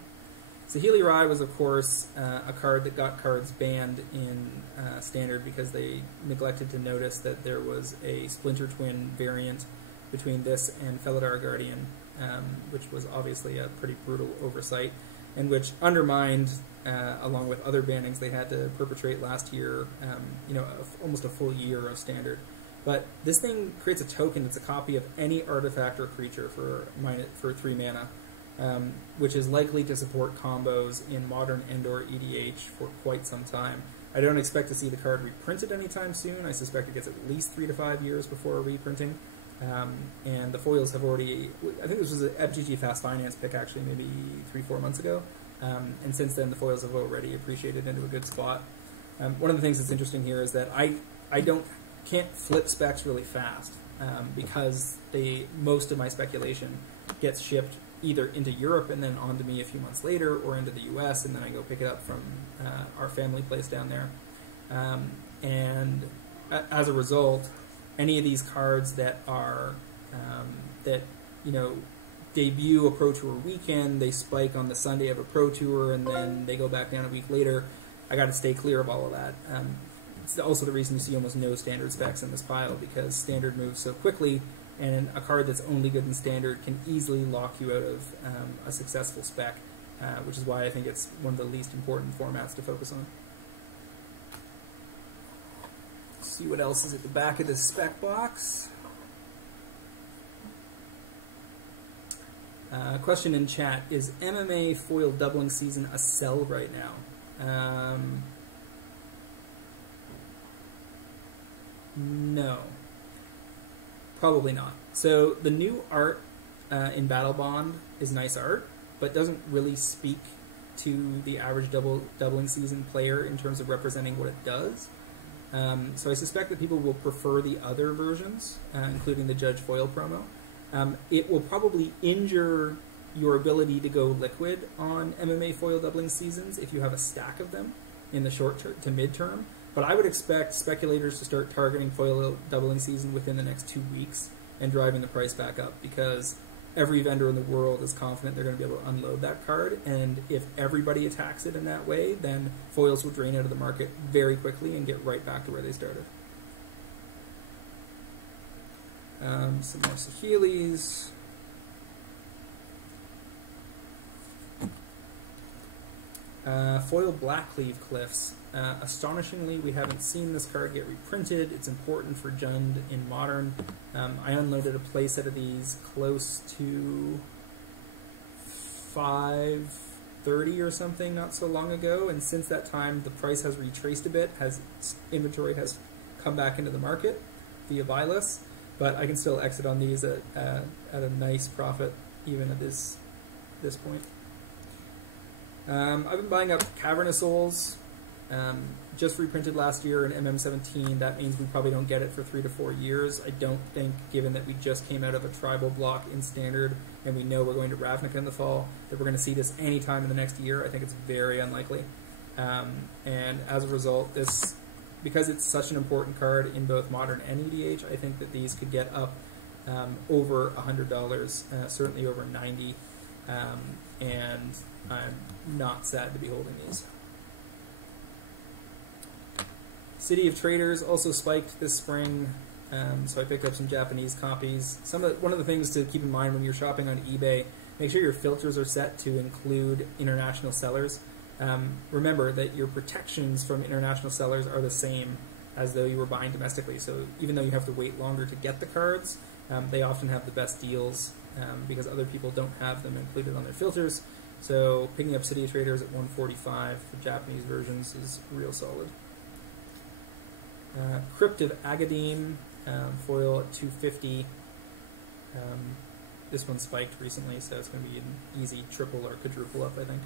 Saheeli Rai was, of course, a card that got cards banned in Standard because they neglected to notice that there was a Splinter Twin variant between this and Felidar Guardian, which was obviously a pretty brutal oversight, and which undermined, along with other bannings they had to perpetrate last year, almost a full year of Standard. But this thing creates a token that's a copy of any artifact or creature for 3 mana, which is likely to support combos in Modern and/or EDH for quite some time. I don't expect to see the card reprinted anytime soon. I suspect it gets at least 3 to 5 years before reprinting. And the foils have already, I think this was an MTG Fast Finance pick actually maybe 3-4 months ago, and since then the foils have already appreciated into a good spot. One of the things that's interesting here is that I can't flip specs really fast because most of my speculation gets shipped either into Europe and then on to me a few months later, or into the US and then I go pick it up from our family place down there. And as a result, any of these cards that are debut a Pro Tour weekend, they spike on the Sunday of a Pro Tour, and then they go back down a week later, I got to stay clear of all of that. It's also the reason you see almost no Standard specs in this pile, because Standard moves so quickly, and a card that's only good in Standard can easily lock you out of a successful spec, which is why I think it's one of the least important formats to focus on. See what else is at the back of this spec box. Question in chat: is MMA foil doubling season a sell right now? No, probably not. So the new art in Battle Bond is nice art, but doesn't really speak to the average doubling season player in terms of representing what it does. So I suspect that people will prefer the other versions, including the Judge Foil promo. It will probably injure your ability to go liquid on MMA foil doubling seasons if you have a stack of them in the short to mid-term. But I would expect speculators to start targeting foil doubling season within the next 2 weeks and driving the price back up, because every vendor in the world is confident they're going to be able to unload that card, and if everybody attacks it in that way, then foils will drain out of the market very quickly and get right back to where they started. Some more Saheelis. Foil Blackleaf Cliffs. Astonishingly, we haven't seen this card get reprinted. It's important for Jund in Modern. I unloaded a playset of these close to 530 or something not so long ago, and since that time the price has retraced a bit, inventory has come back into the market via buy lists, but I can still exit on these at a nice profit even at this point. I've been buying up Cavernous Souls. Just reprinted last year in MM17. That means we probably don't get it for 3 to 4 years. I don't think, given that we just came out of a tribal block in Standard and we know we're going to Ravnica in the fall, that we're going to see this anytime in the next year. I think it's very unlikely. And as a result, this, because it's such an important card in both Modern and EDH, I think that these could get up over $100, certainly over $90, and I'm not sad to be holding these. City of Traders also spiked this spring, so I picked up some Japanese copies. One of the things to keep in mind when you're shopping on eBay, make sure your filters are set to include international sellers. Remember that your protections from international sellers are the same as though you were buying domestically, so even though you have to wait longer to get the cards, they often have the best deals because other people don't have them included on their filters. So picking up City of Traders at 145 for Japanese versions is real solid. Crypt of Agadeem, foil at 250. This one spiked recently, so it's going to be an easy triple or quadruple up, I think.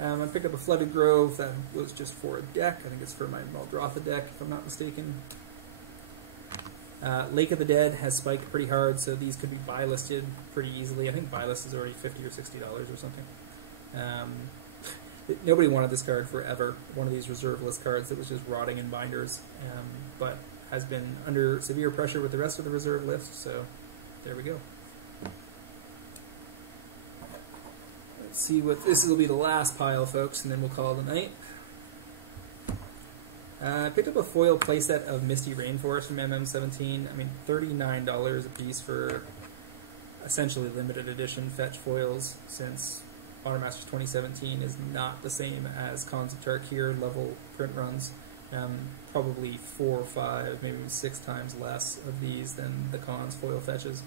I picked up a Flooded Grove. That was just for a deck. I think it's for my Maldrotha deck, if I'm not mistaken. Lake of the Dead has spiked pretty hard, so these could be buy listed pretty easily. I think buy list is already $50 or $60 or something. Nobody wanted this card forever. One of these reserve list cards that was just rotting in binders, but has been under severe pressure with the rest of the reserve list, so there we go. Let's see what this will be, the last pile, folks, and then we'll call it a night. I picked up a foil playset of Misty Rainforest from MM17. I mean, $39 a piece for essentially limited edition fetch foils, since Modern Masters 2017 is not the same as Khans of Tarkir level print runs. Probably 4 or 5, maybe 6 times less of these than the Khans foil fetches.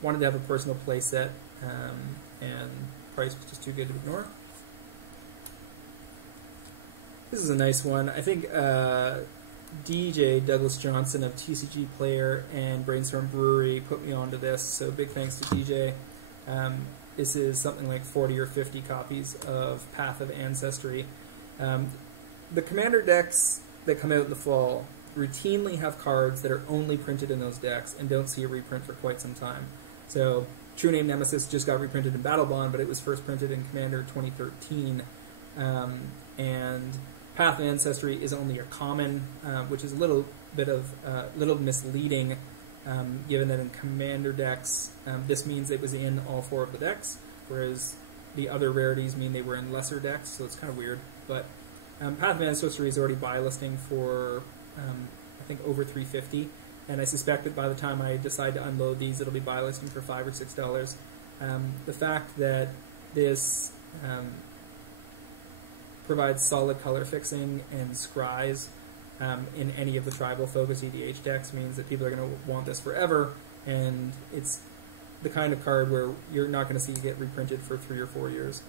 Wanted to have a personal play set, and price was just too good to ignore. This is a nice one. I think DJ Douglas Johnson of TCG Player and Brainstorm Brewery put me onto this, so big thanks to DJ. This is something like 40 or 50 copies of Path of Ancestry. The Commander decks that come out in the fall routinely have cards that are only printed in those decks and don't see a reprint for quite some time. So True Name Nemesis just got reprinted in Battle Bond, but it was first printed in Commander 2013. And Path of Ancestry is only a common, which is a little misleading, given that in Commander decks, this means it was in all 4 of the decks, whereas the other rarities mean they were in lesser decks, so it's kind of weird. But Path of Ancestry is already buy listing for, I think, over $350, and I suspect that by the time I decide to unload these, it'll be buy listing for $5 or $6. The fact that this provides solid color fixing and scries in any of the tribal focus EDH decks means that people are going to want this forever, and it's the kind of card where you're not going to see it get reprinted for 3 or 4 years.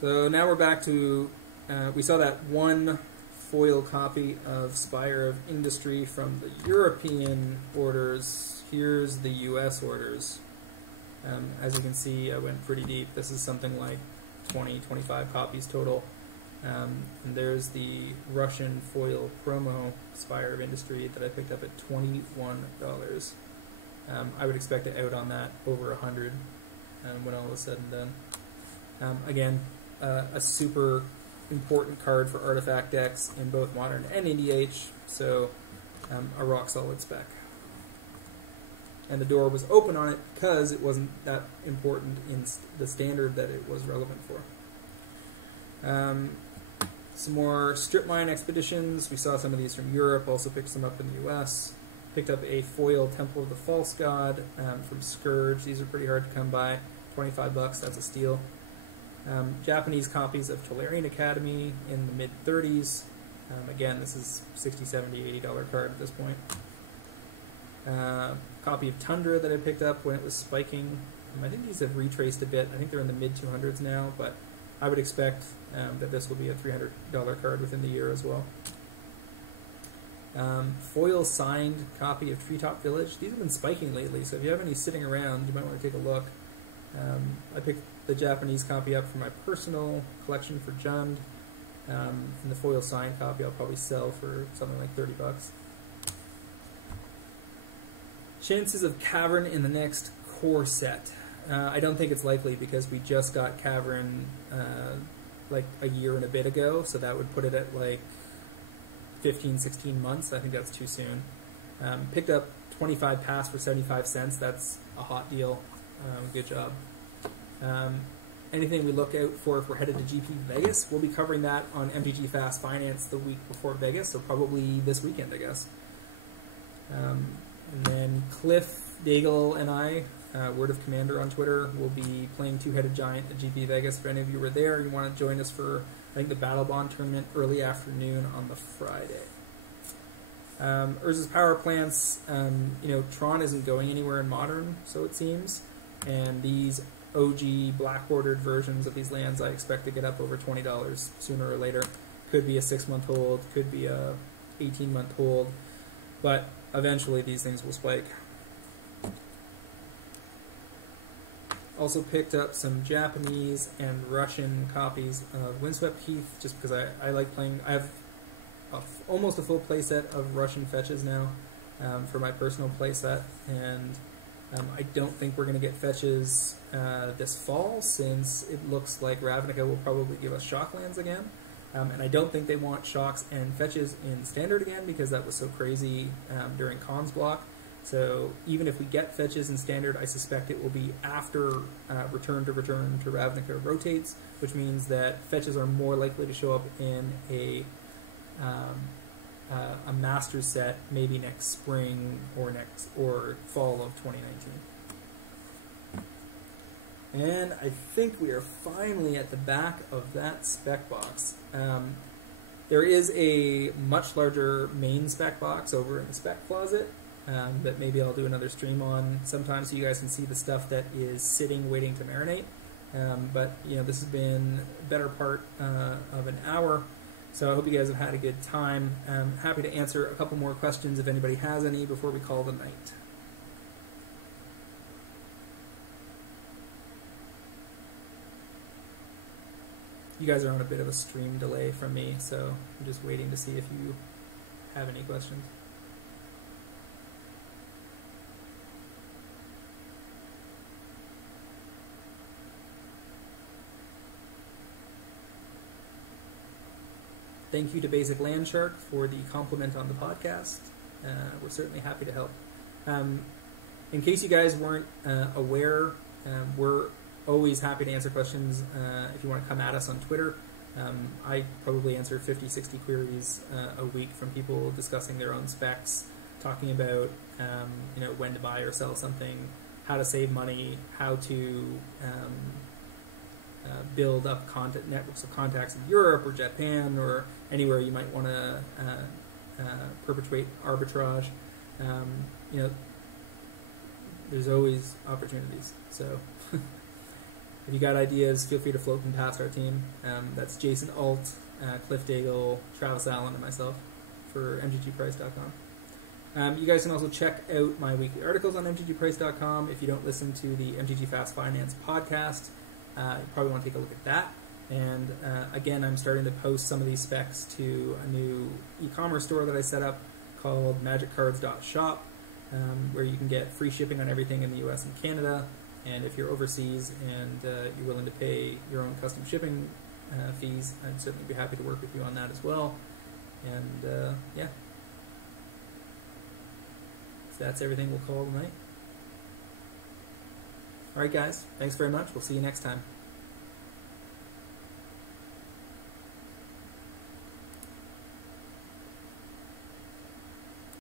So now we're back to, we saw that one foil copy of Spire of Industry from the European orders. Here's the US orders. As you can see, I went pretty deep. This is something like 20, 25 copies total. And there's the Russian foil promo Spire of Industry that I picked up at $21. I would expect it out on that over 100 when all is said and done. Again, a super important card for artifact decks in both Modern and EDH, so a rock solid spec. And the door was open on it because it wasn't that important in the standard that it was relevant for. Some more strip mine expeditions. We saw some of these from Europe, also picked some up in the US. Picked up a foil Temple of the False God from Scourge. These are pretty hard to come by. 25 bucks, that's a steal. Japanese copies of Tolarian Academy in the mid-30s. Again, this is $60, $70, $80 card at this point. Copy of Tundra that I picked up when it was spiking. I think these have retraced a bit. I think they're in the mid-200s now, but I would expect that this will be a $300 card within the year as well. Foil signed copy of Treetop Village. These have been spiking lately, so if you have any sitting around, you might want to take a look. I picked the Japanese copy up for my personal collection for Jund, and the foil signed copy I'll probably sell for something like $30. Chances of Cavern in the next core set. I don't think it's likely because we just got Cavern like a year and a bit ago, so that would put it at like 15, 16 months. I think that's too soon. Picked up 25 pass for 75 cents. That's a hot deal. Good job. Anything we look out for if we're headed to GP Vegas, we'll be covering that on MTG Fast Finance the week before Vegas, so probably this weekend, I guess. And then Cliff, Daigle, and I, Word of Commander on Twitter, will be playing Two-Headed Giant at GP Vegas. If any of you were there, you want to join us for, I think, the Battle Bond tournament early afternoon on the Friday. Urza's Power Plants, Tron isn't going anywhere in Modern, so it seems, and these OG black bordered versions of these lands I expect to get up over $20 sooner or later. Could be a 6-month hold, could be a 18-month hold, but eventually these things will spike. Also picked up some Japanese and Russian copies of Windswept Heath just because I like playing. I have almost a full playset of Russian fetches now for my personal playset, and I don't think we're going to get fetches this fall, since it looks like Ravnica will probably give us shock lands again. And I don't think they want shocks and fetches in Standard again, because that was so crazy during Cons block. So even if we get fetches in Standard, I suspect it will be after Return to Ravnica rotates, which means that fetches are more likely to show up in a Masters set maybe next spring or fall of 2019. And I think we are finally at the back of that spec box. There is a much larger main spec box over in the spec closet that maybe I'll do another stream on sometime so you guys can see the stuff that is sitting waiting to marinate. But this has been a better part of an hour. So I hope you guys have had a good time. I'm happy to answer a couple more questions if anybody has any before we call the night. You guys are on a bit of a stream delay from me, so I'm just waiting to see if you have any questions. Thank you to Basic Land Shark for the compliment on the podcast. We're certainly happy to help. In case you guys weren't aware, we're always happy to answer questions if you want to come at us on Twitter. I probably answer 50, 60 queries a week from people discussing their own specs, talking about when to buy or sell something, how to save money, how to build up networks of contacts in Europe or Japan or anywhere you might want to perpetuate arbitrage. There's always opportunities. So if you got ideas, feel free to float them past our team. That's Jason Alt, Cliff Daigle, Travis Allen, and myself for MTGPrice.com. You guys can also check out my weekly articles on MTGPrice.com. If you don't listen to the MTG Fast Finance podcast, you probably want to take a look at that. And again, I'm starting to post some of these specs to a new e-commerce store that I set up called magiccards.shop, where you can get free shipping on everything in the US and Canada. And if you're overseas and you're willing to pay your own custom shipping fees, I'd certainly be happy to work with you on that as well. And yeah, so that's everything we'll call tonight. All right, guys, thanks very much. We'll see you next time.